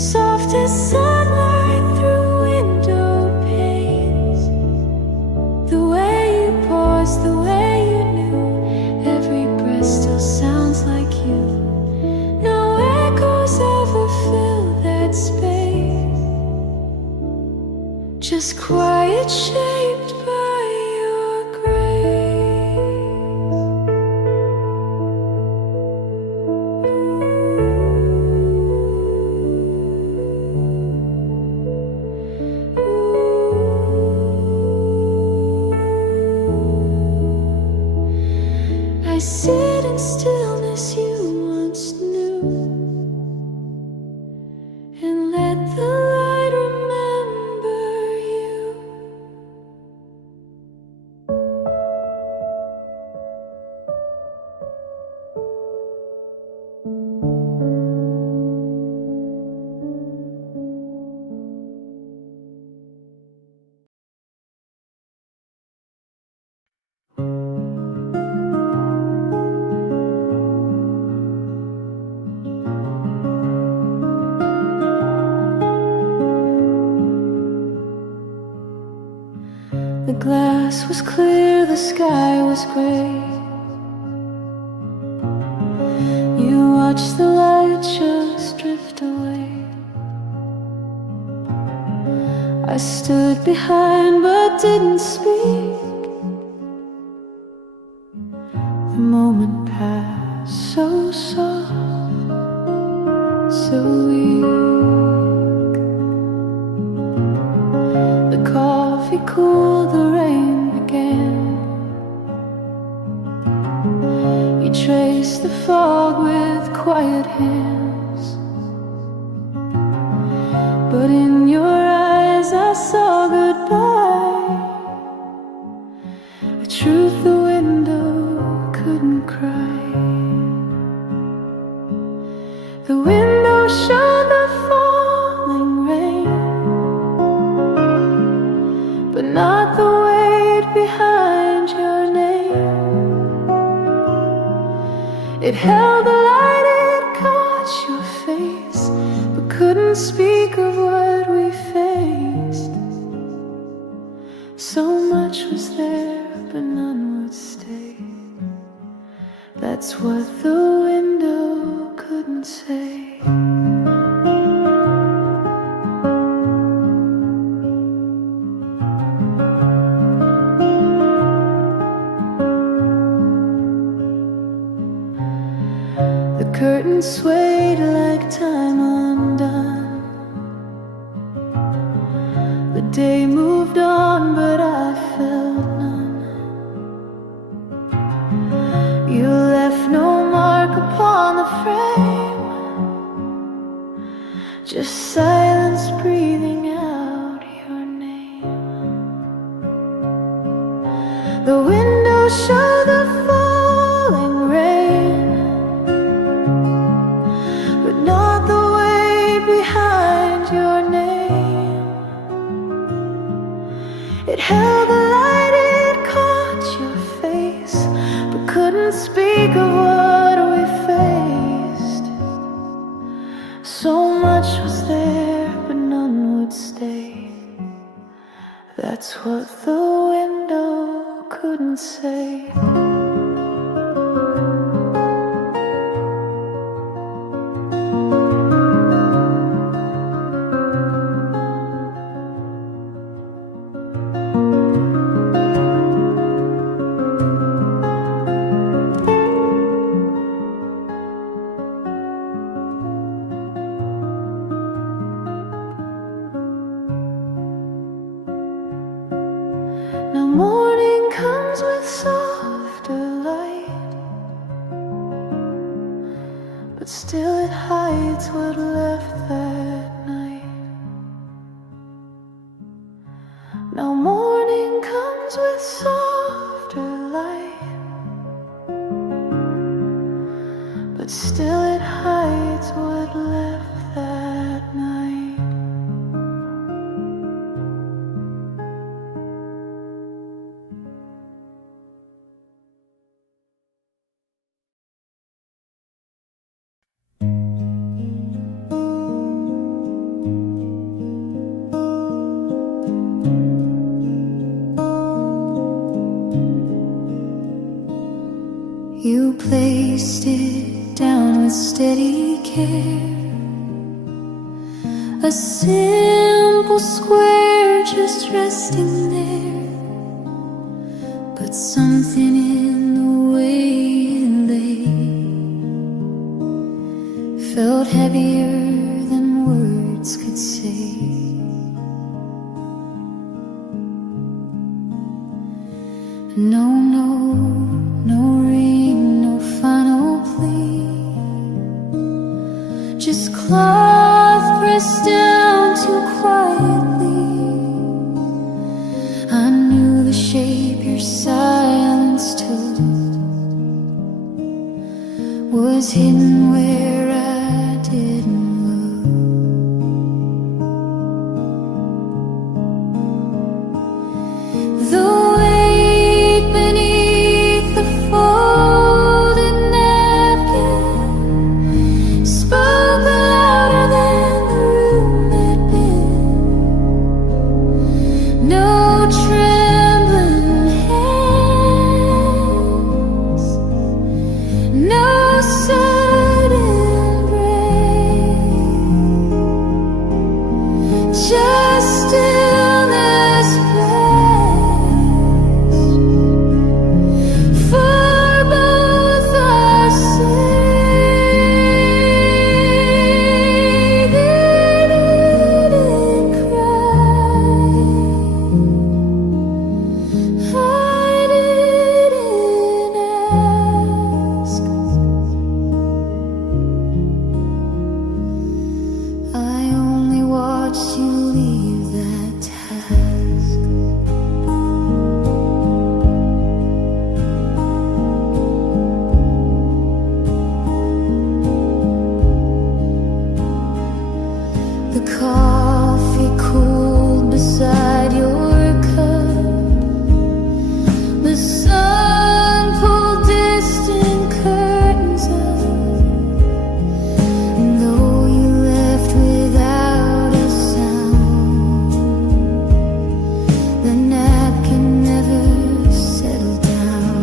soft as sunlight through window panes. The way you paused, the way you knew, every breath still sounds like you. No echoes ever fill that space, just quiet shaped by your grace. I sit in stillness you once knew, and let the light remember you. The glass was clear, the sky was gray. You watched the light just drift away. I stood behind but didn't speak. The moment passed so soft, so weak. The coffee cooled, the rain began. You traced the fog with quiet hands, but in your eyes I saw goodbye, a truth the window couldn't cry. The window showed the falling rain, but not the weight behind your name. It held the light, it caught your face, but couldn't speak of what we faced. So much was there, but none would stay. That's what the window couldn't say. The curtain swayed like time undone. The day moved on, but I felt none. You left no mark upon the frame, just silence breathing out your name. The windows show the falling rain, but not the way behind your name. It held the light, it caught your face, but couldn't speak of what we faced. So much was there, but none would stay. That's what the window couldn't say. Now morning comes with softer light, but still it hides what left that night. Now morning comes with softer light, but still it hides what left that night. You placed it down with steady care, a simple square just resting there. But something in the way it lay felt heavier than words could say. No, no ring, no final plea, just cloth pressed down too quietly. I knew the shape your silence took was hidden where I didn't look. The weight beneath the folded napkin spoke louder than the room had been. No trembling hands, no sudden break, just stillness blessed for both our sake. They didn't cry, I didn't ask. I only watched you leave that task. The coffee cooled beside your cup, the sun pulled distant curtains up. And though you left without a sound, the napkin never settled down.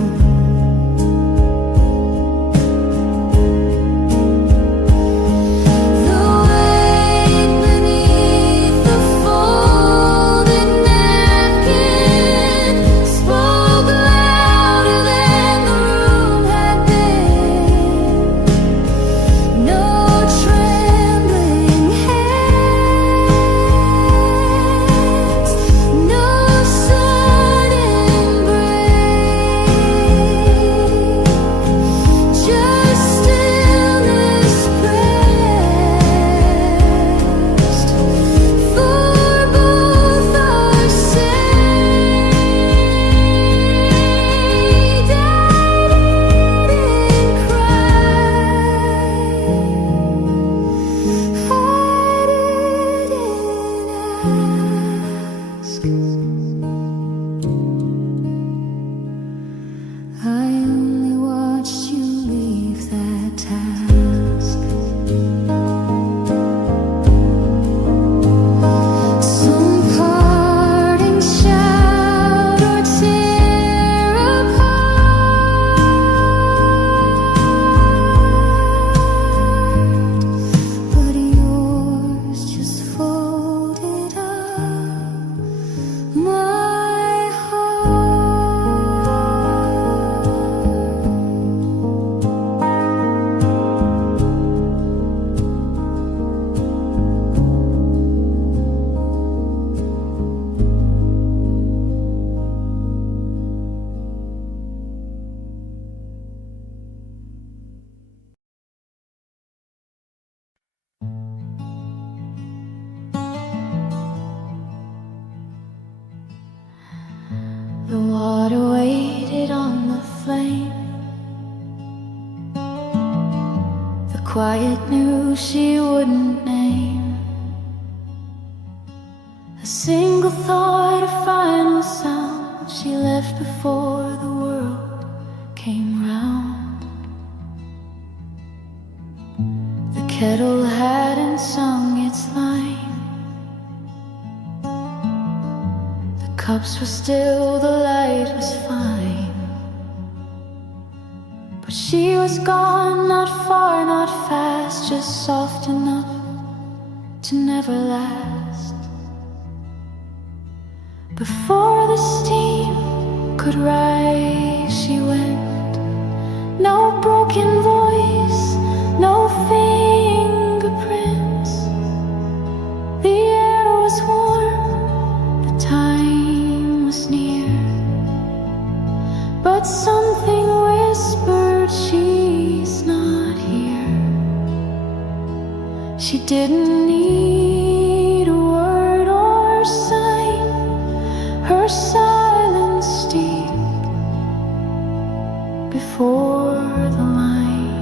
The weight beneath water waited on the flame. The quiet knew she wouldn't name a single thought, a final sound. She left before the world came round. The kettle hadn't sung its line. The cups were still, the light was fine. But she was gone, not far, not fast, just soft enough to never last. Before the steam could rise, she went. No broken voice, no fingerprints. The air was warm, the time was near. But something whispered, she's not here. She didn't need a word or sign. Her silence deep before the line.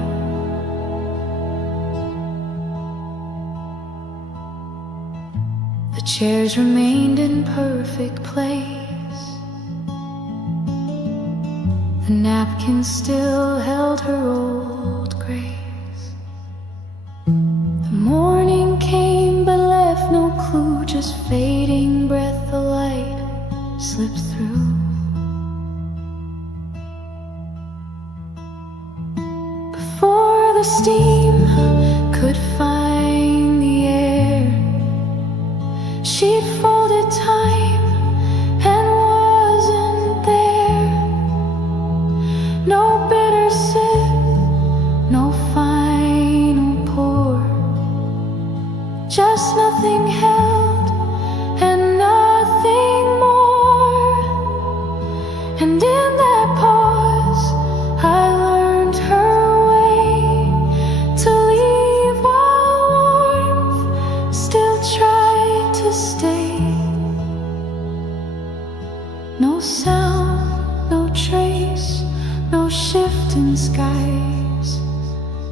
The chairs remained in perfect place. The napkin still held her old grace. The morning came but left no clue, just fading breath, the light slipped through. Before the steam could find the air, she'd folded time and wasn't there. No bitter sip, no final pour, just nothing held and nothing more. And in that pause I learned her way to leave while warmth still tried to stay. No sound, no trace, no shift in skies.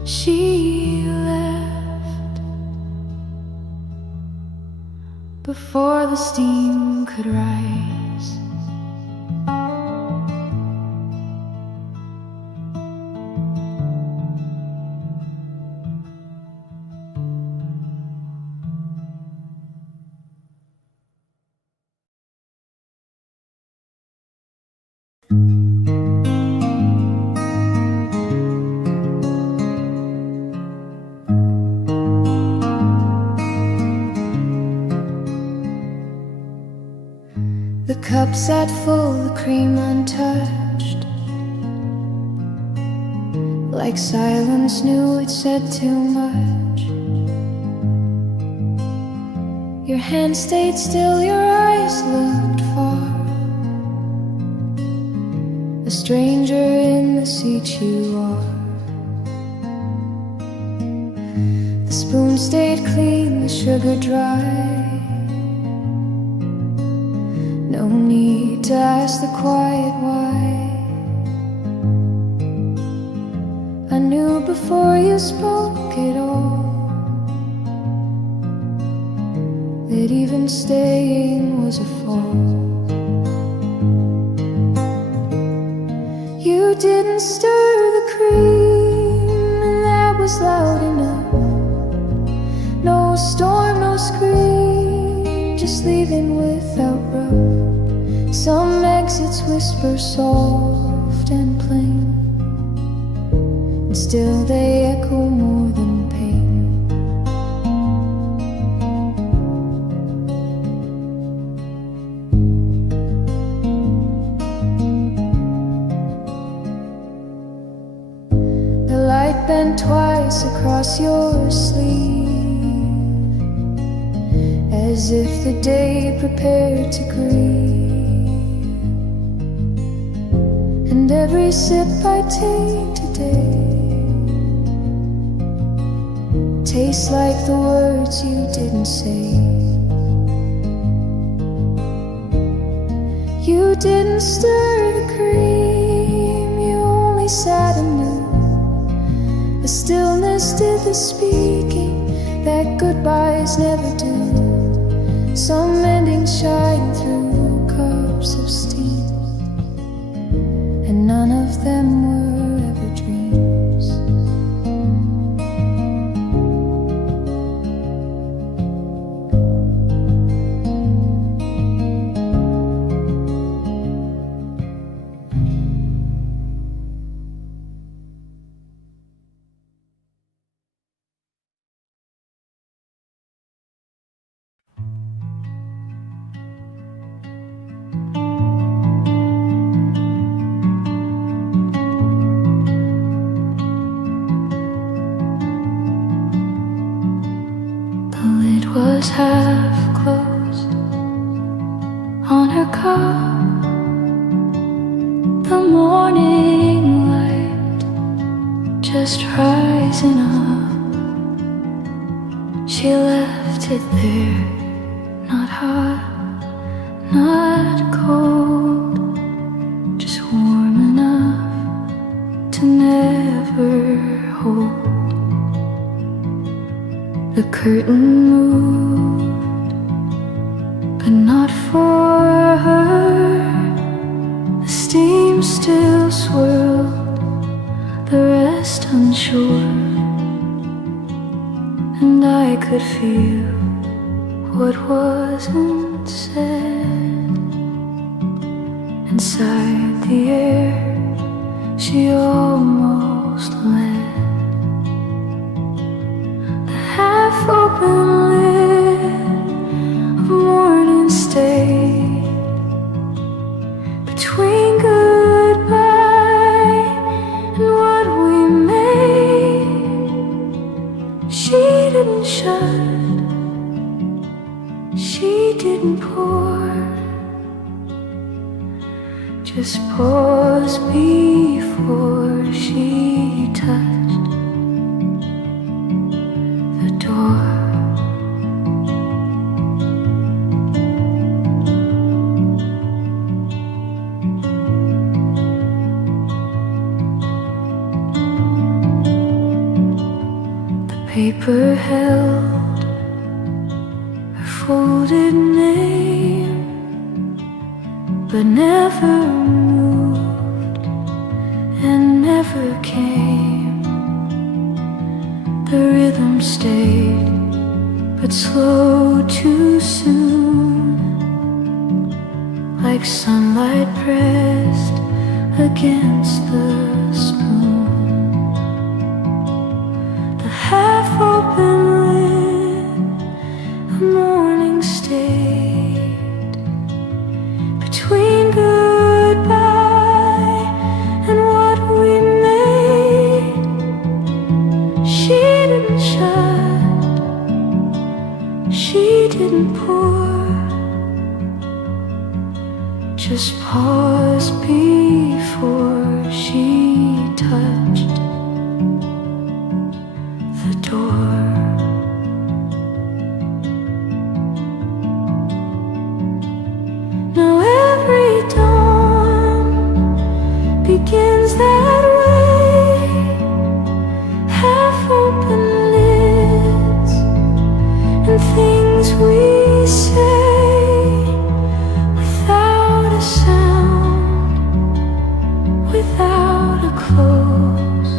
She left before the steam could rise. The cup sat full, the cream untouched, like silence knew it said too much. Your hand stayed still, your eyes looked far, a stranger in the seat you are. The spoon stayed clean, the sugar dry. No need to ask the quiet why. I knew before you spoke it all, that even staying was a fall. You didn't stir the cream, and that was loud enough. No storm, no scream, just leaving without rough. Some exits whisper soft and plain, and still they echo more than pain. The light bent twice across your sleeve, as if the day prepared to grieve. And every sip I take today tastes like the words you didn't say. You didn't stir the cream, you only sat and knew. The stillness did the speaking that goodbyes never do. Some endings shine through cups of steam, and none of them were ever dreams. Was half closed on her cup. The morning light just rising up. She left it there, not hot, not cold, just warm enough to never hold. The curtain moved, but not for her. The steam still swirled, the rest unsure, and I could feel what wasn't said. Inside the air, she almost led. Half-open lid of morning stayed between goodbye and what we made. She didn't shut, she didn't pour, just pause before she touched door. The paper held her folded name, but never moved and never came. The rhythm stayed, but slow too soon, like sunlight pressed against the spoon. The half-open lid of morning stayed between goodbye and what we made. She didn't shut, she didn't pour, just pause before she touched the door. Now every dawn begins that way, half-open lids and things we say without a sound, without a close,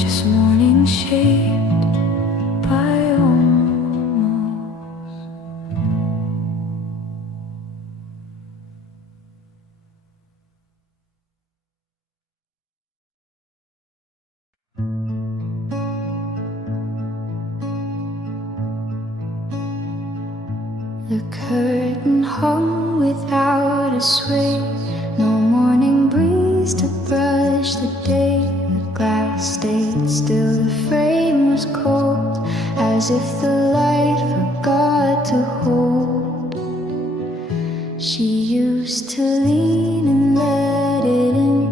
just morning shaped by almost. The curtain hung without a sway, no morning breeze to brush the day. The glass stayed still, the frame was cold, as if the light forgot to hold. She used to lean and let it in,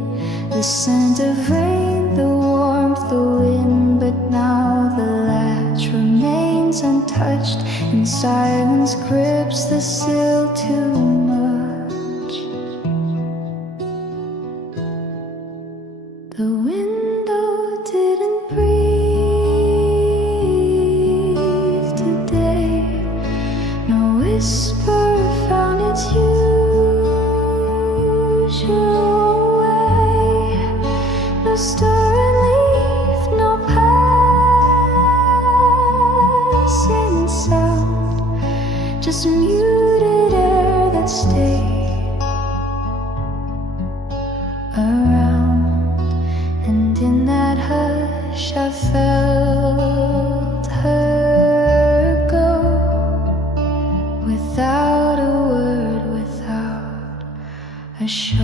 the scent of rain, the warmth, the wind, but now the latch remains untouched, and silence grips the sill too much. just muted air that stayed around. And in that hush I felt her go, without a word, without a show.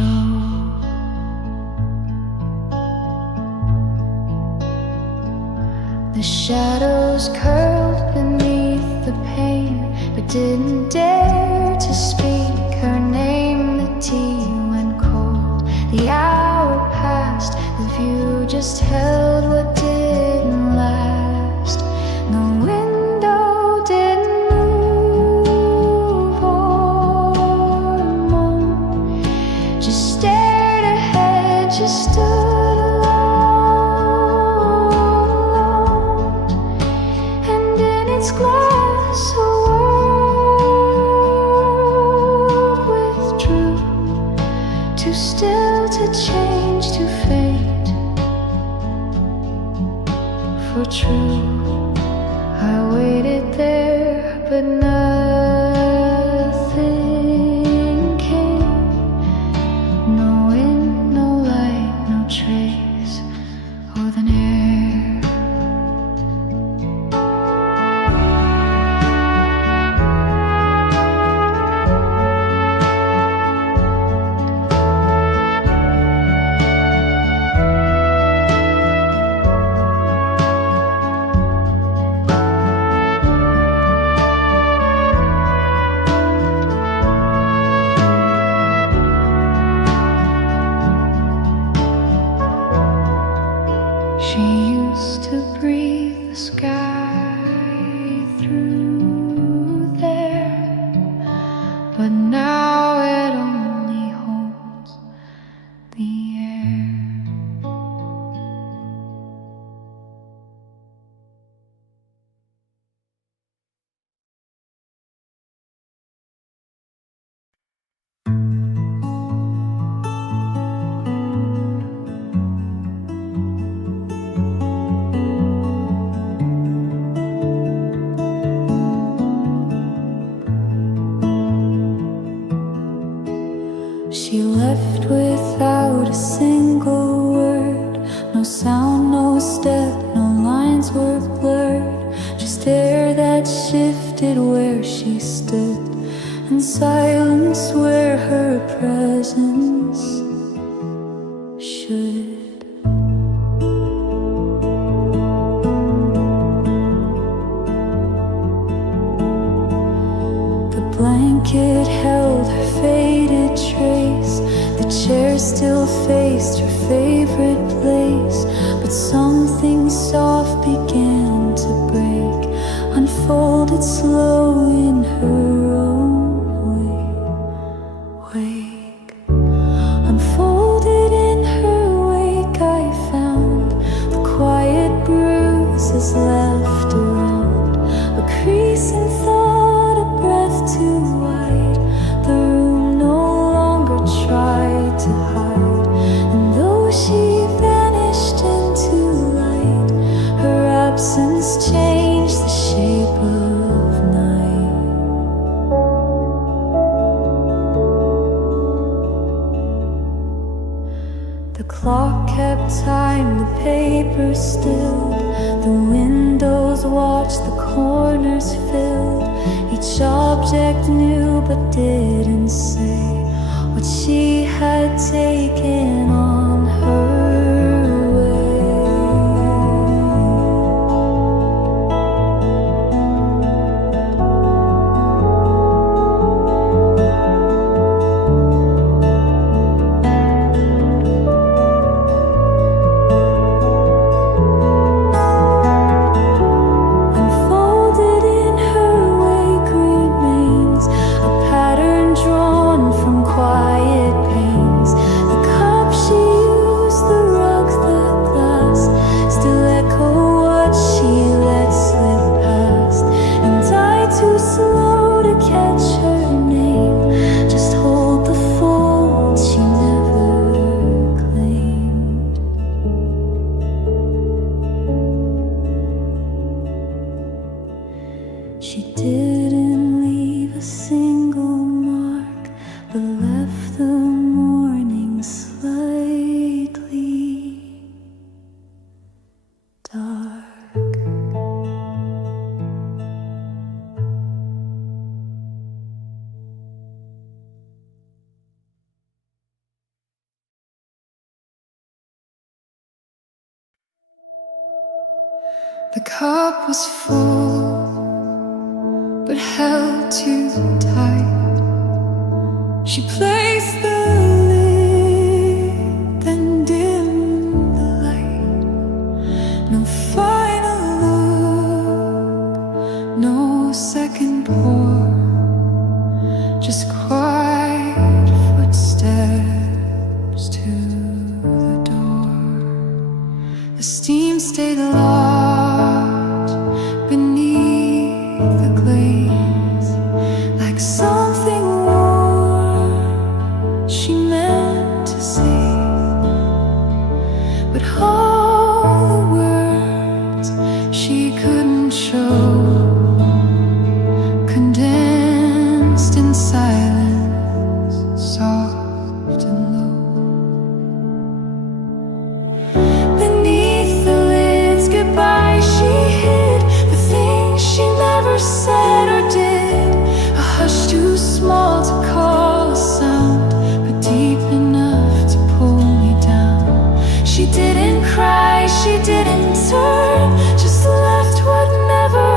The shadows curled beneath the pane, but didn't dare to speak her name. The tea went cold, the hour passed, the view just held what didn't last. The window didn't move or moan, just stared ahead, just stood alone. And in its glass a world withdrew, too still to change, too faint for true. I waited there, but nothing came. No wind, no light, no trace of an air. She used to breathe the sky through there, but now it only holds the air. She left without a single word, no sound, no step, no lines were blurred, just air that shifted where she stood, and silence where her presence should. The blanket held her faded trace, the chair still faced her favorite place, but something soft began to break, unfolded slow in her own wake. Unfolded in her wake, I found the quiet bruises left around, a crease in thought, a breath too wide. The room no longer tried to hide, and though she vanished into light, her absence changed the shape of night. The clock kept time, the paper stilled, the windows watched, the corners filled. Each object knew but didn't say what she had taken on her way. Unfolded in her wake remains a pattern drawn from quiet pains. The cup she used, the rug, the glass, still echo what she let slip past. And I, too slow to catch her name, just hold the fold she never claimed. She didn't leave a single mark, but left the morning slightly dark. The cup was full, but held too tight. She placed the lid, then dimmed the light. No final look, no second pour, just quiet footsteps to the door. The steam stayed locked beneath the glaze, like something warm she meant to say. But all the words she couldn't show, condensed in silence, soft and low. Beneath the lids goodbye she hid the things she never said or did. A hush too small to call a sound, but deep enough to pull me down. She didn't cry, she didn't turn, just left what never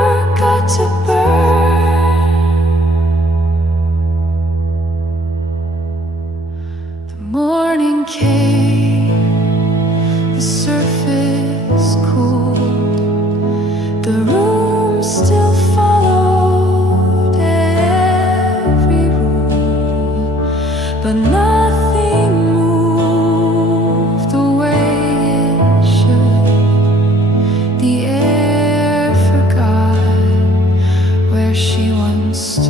got to burn. The morning came, the surface cooled, the room still followed every rule, but nothing moved the way it should. The air forgot where she once stood.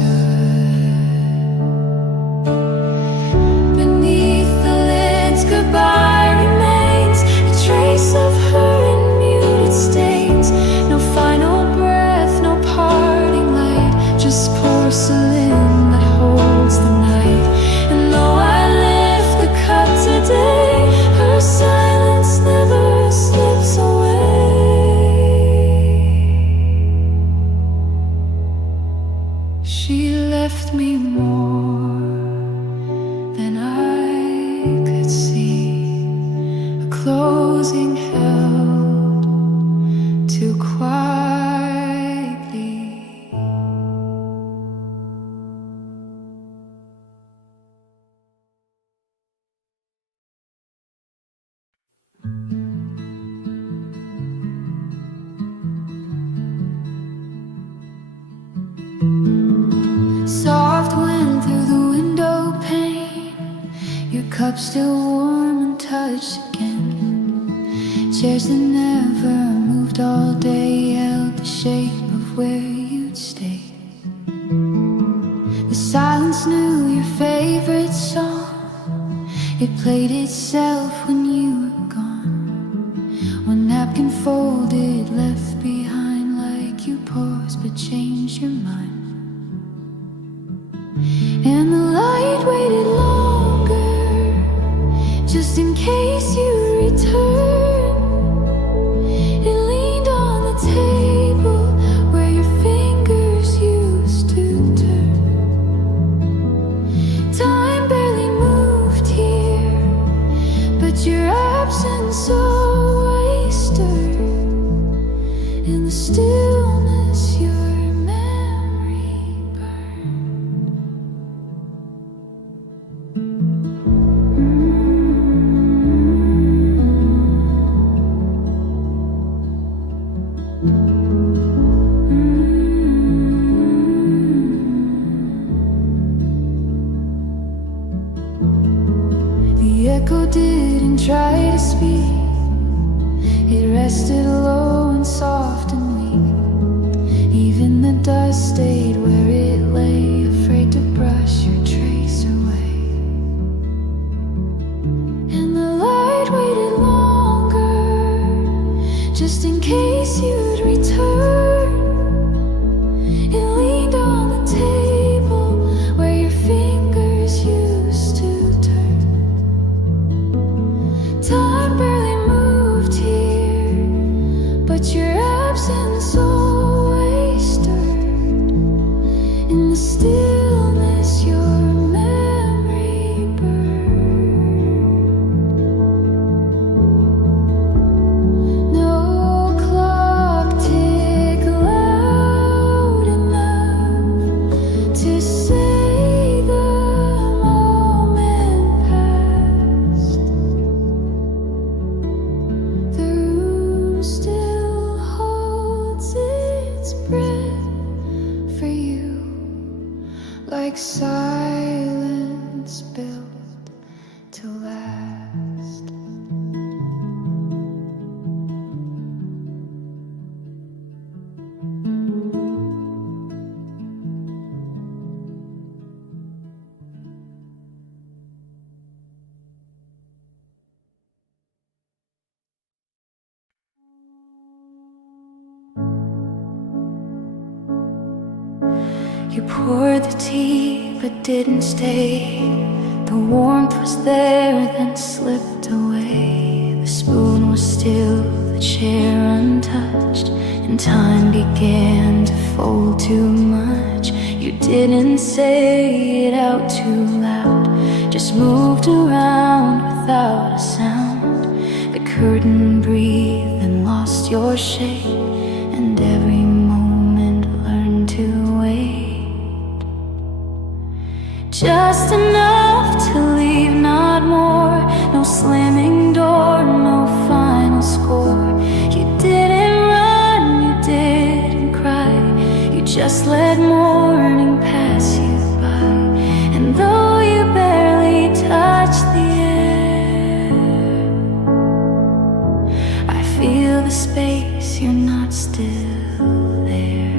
Beneath the lids goodbye remains a trace of her in muted stains. No final breath, no parting light, just porcelain that holds the night. And though I lift the cup today, her silence never slips away. She left me more than I could see, a closing held too quietly. Soft wind through the window pane, your cup still warm and touched again. Chairs that never moved all day held the shape of where you'd stay. The silence knew your favorite song, it played itself when you were gone. One napkin folded, left behind, like you paused but changed your mind. And the light waited longer, just in case you return. It leaned on the table where your fingers used to turn. Time barely moved here, but your absence always stirred. In the stillness your memory burned. The echo didn't try to speak, it rested low and soft and weak. Even the dust stayed where it lay, afraid to brush your trace away. And the light waited longer, just in case you'd return. It leaned on the table the stillness your memory burned. No clock tick loud enough to say the moment passed. The room still holds its breath for you, like silence built to last. You poured the tea but didn't stay. The warmth was there then slipped away. The spoon was still, the chair untouched, and time began to fold too much. You didn't say it out too loud, just moved around without a sound. The curtain breathed and lost your shape, and every moment learned to wait. Just enough to leave, not more. No slamming door, no final score. You didn't run, you didn't cry. You just let morning pass you by. And though you barely touched the air, I feel the space, you're not still there.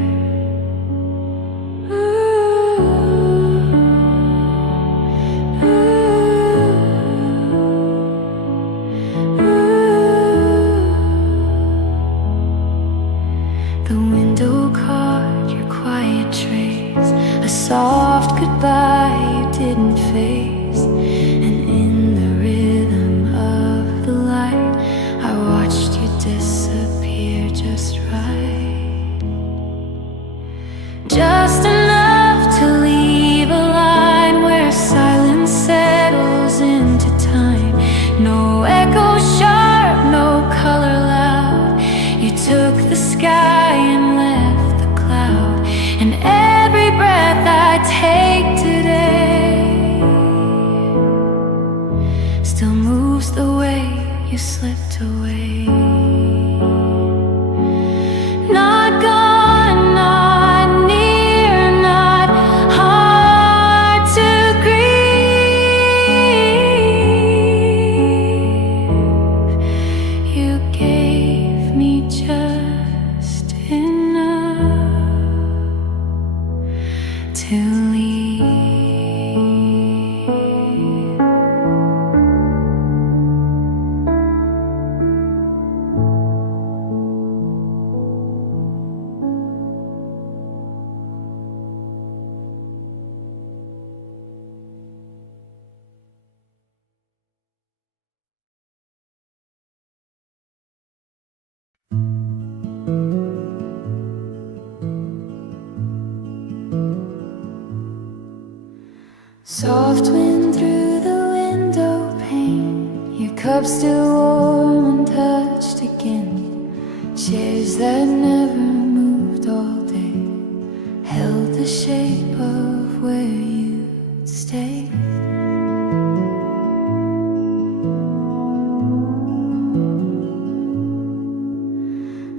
The window caught your quiet trace, a soft goodbye you didn't face. And in the rhythm of the light, I watched you disappear just right. Just enough to leave a line where silence settles into time. No echo sharp, no color loud. You took the sky and left the cloud. And every breath I take today still moves the way you slipped away. Not gone, not near, not hard to grieve. You gave me just enough to leave. Soft wind through the window pane, your cup still warm and touched again. Chairs that never moved all day held the shape of where you'd stay.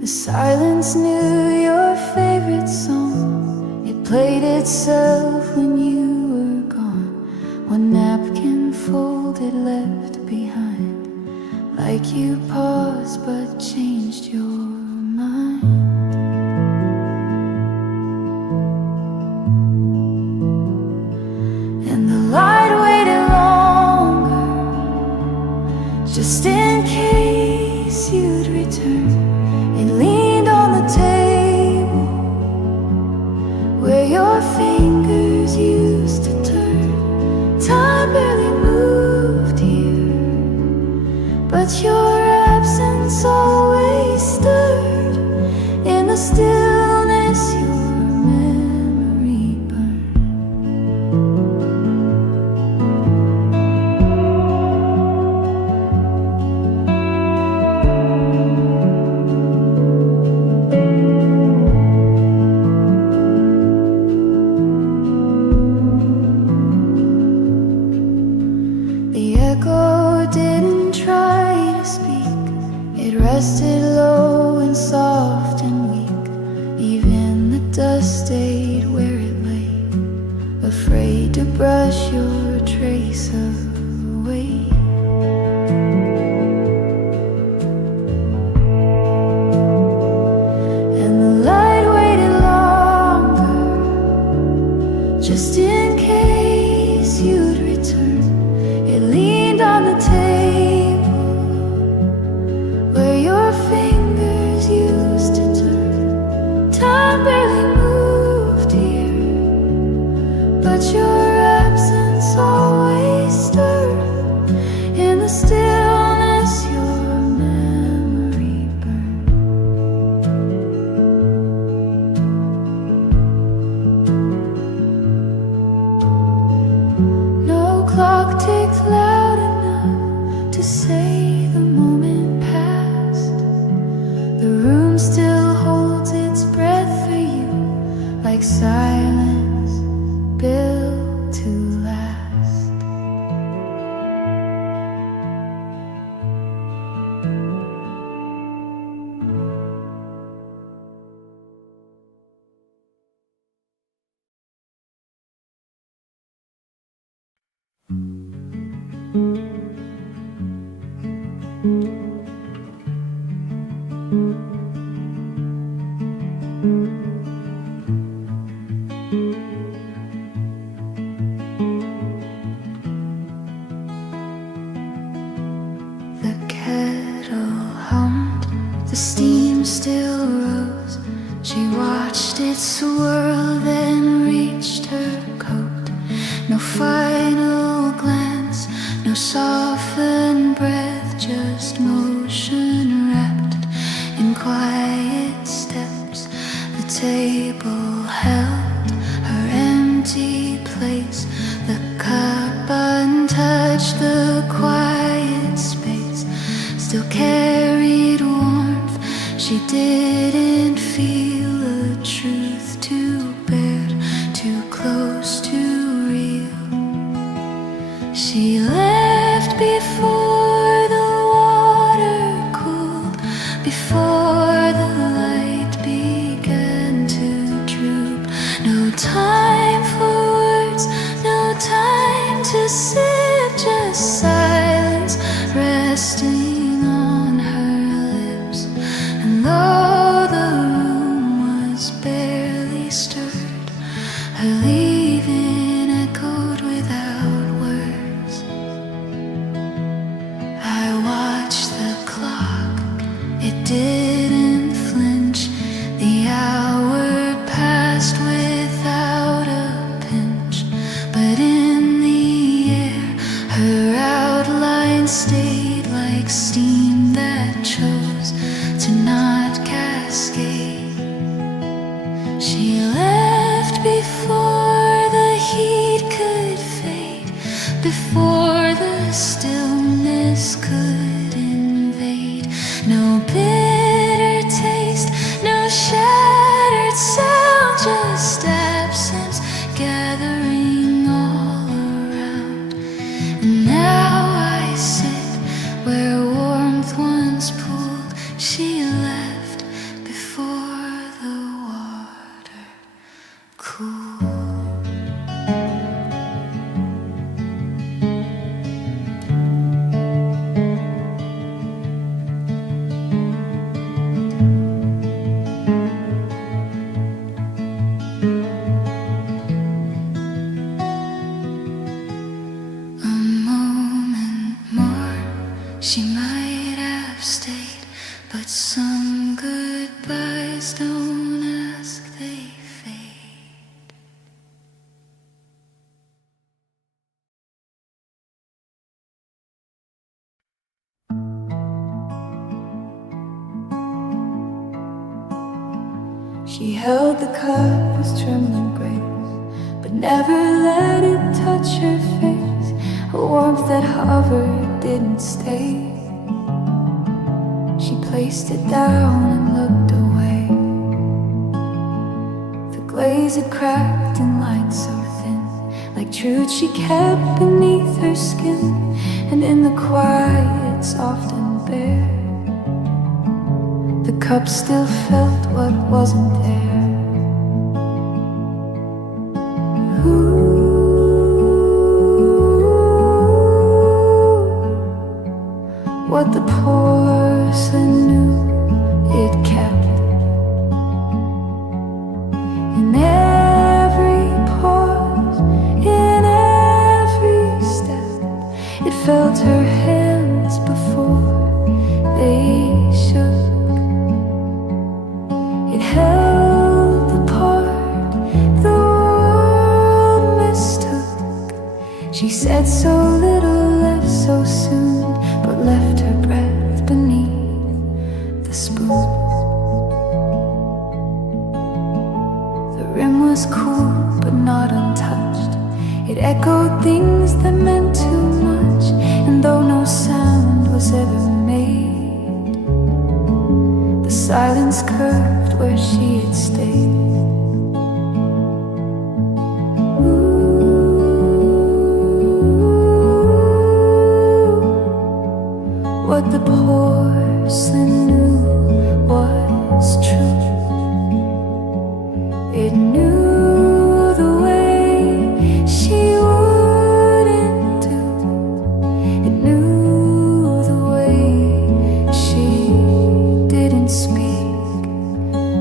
The silence knew your favorite song. It played itself when you were gone. One napkin folded left behind, like you paused but changed your mind. And the light waited longer, just in case you'd return. It leaned on the table where your fingers used to turn. Time barely moved here, but your absence always stirred in the stillness your memory burned. brush your trace away. And the light waited longer, just in case you'd return. It leaned on the table where your fingers used to turn. Time barely moved here, but your absence always stirred. In the stillness your memory burned. No clock ticked loud enough to say the moment passed. The room still holds its breath for you, like silence built to last. The kettle hummed, the steam still rose. She watched it swirl, then reached her coat. No final glance, no softened breath, just motion wrapped in quiet steps. The table held her empty place, the cup untouched, the quiet space still carried warmth. She didn't feel a truth to bear, too close to real. She left before the water cooled, before the light began to droop. No time for words, no time to sit, just silence resting on her lips. And though the room was barely stirred, her leaving echoed without words. I watched the clock, it didn't flinch. The hour passed without a pinch, but in the air her outline stayed like steam that chose to not cascade. She left before the heat could fade, before the stillness could invade. No bitter taste, no shattered sound, just absence gathering all around. And now I sit where warmth once pooled. She left before the water cooled. A moment more, she might have stayed, but some goodbyes don't ask, they fade. She held the cup with trembling grace, but never let it touch her face. A warmth that hovered didn't stay. She placed it down and looked away. The glaze had cracked in lines so thin, like truth she kept beneath her skin. And in the quiet, soft and bare, the cup still felt what wasn't there. Ooh. the porcelain knew it kept. In every pause, in every step, it felt her hands before they shook. It held the part the world mistook. She said so little, left so soon, but left her breath beneath the spoon. The rim was cool but not untouched. It echoed things that meant too much, and though no sound was ever made, the silence curved where she had stayed. What the porcelain knew was true. It knew the way she wouldn't do. It knew the way she didn't speak.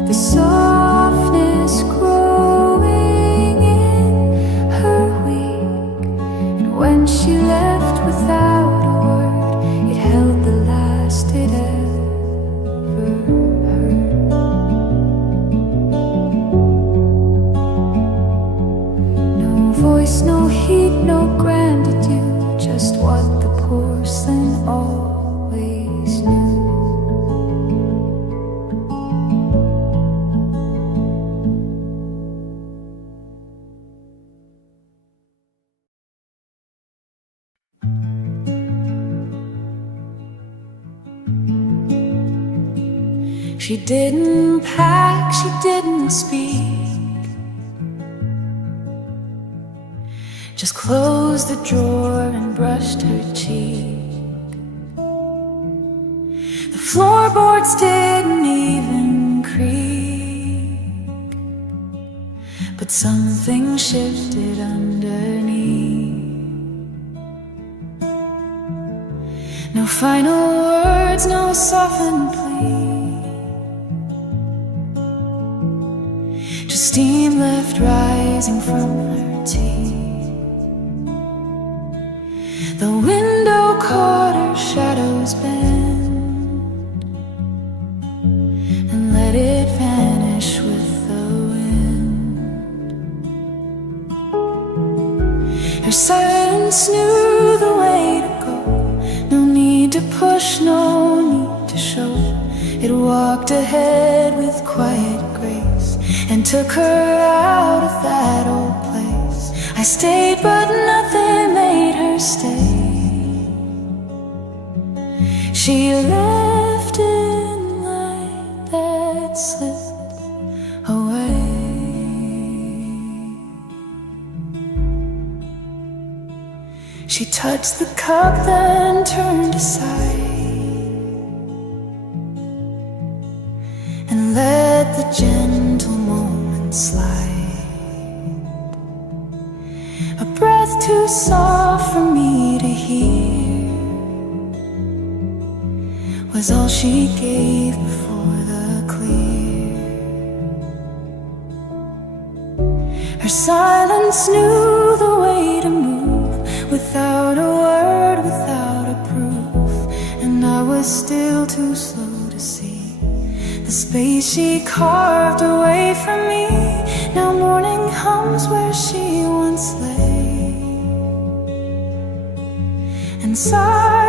The softness growing in her wake. And when she left without a word, it held the last it ever heard. No voice, no heat, no gratitude, just what the porcelain always knew. She didn't pack, she didn't speak, just closed the drawer and brushed her cheek. The floorboards didn't even creak, but something shifted underneath. No final words, no softened plea, just steam left rising from her teeth. The window caught her shadows bend and let it vanish with the wind. Her silence knew the way to go. No need to push, no need to show. It walked ahead with quiet grace and took her out of that old place. I stayed, but nothing made her stay. She left in light that slipped away. She touched the cup, then turned aside and let the gentle moments slide. A breath too soft for me to hear was all she gave before the clear. Her silence knew the way to move, without a word, without a proof. And I was still too slow to see the space she carved away from me. Now morning hums where she once lay, and silence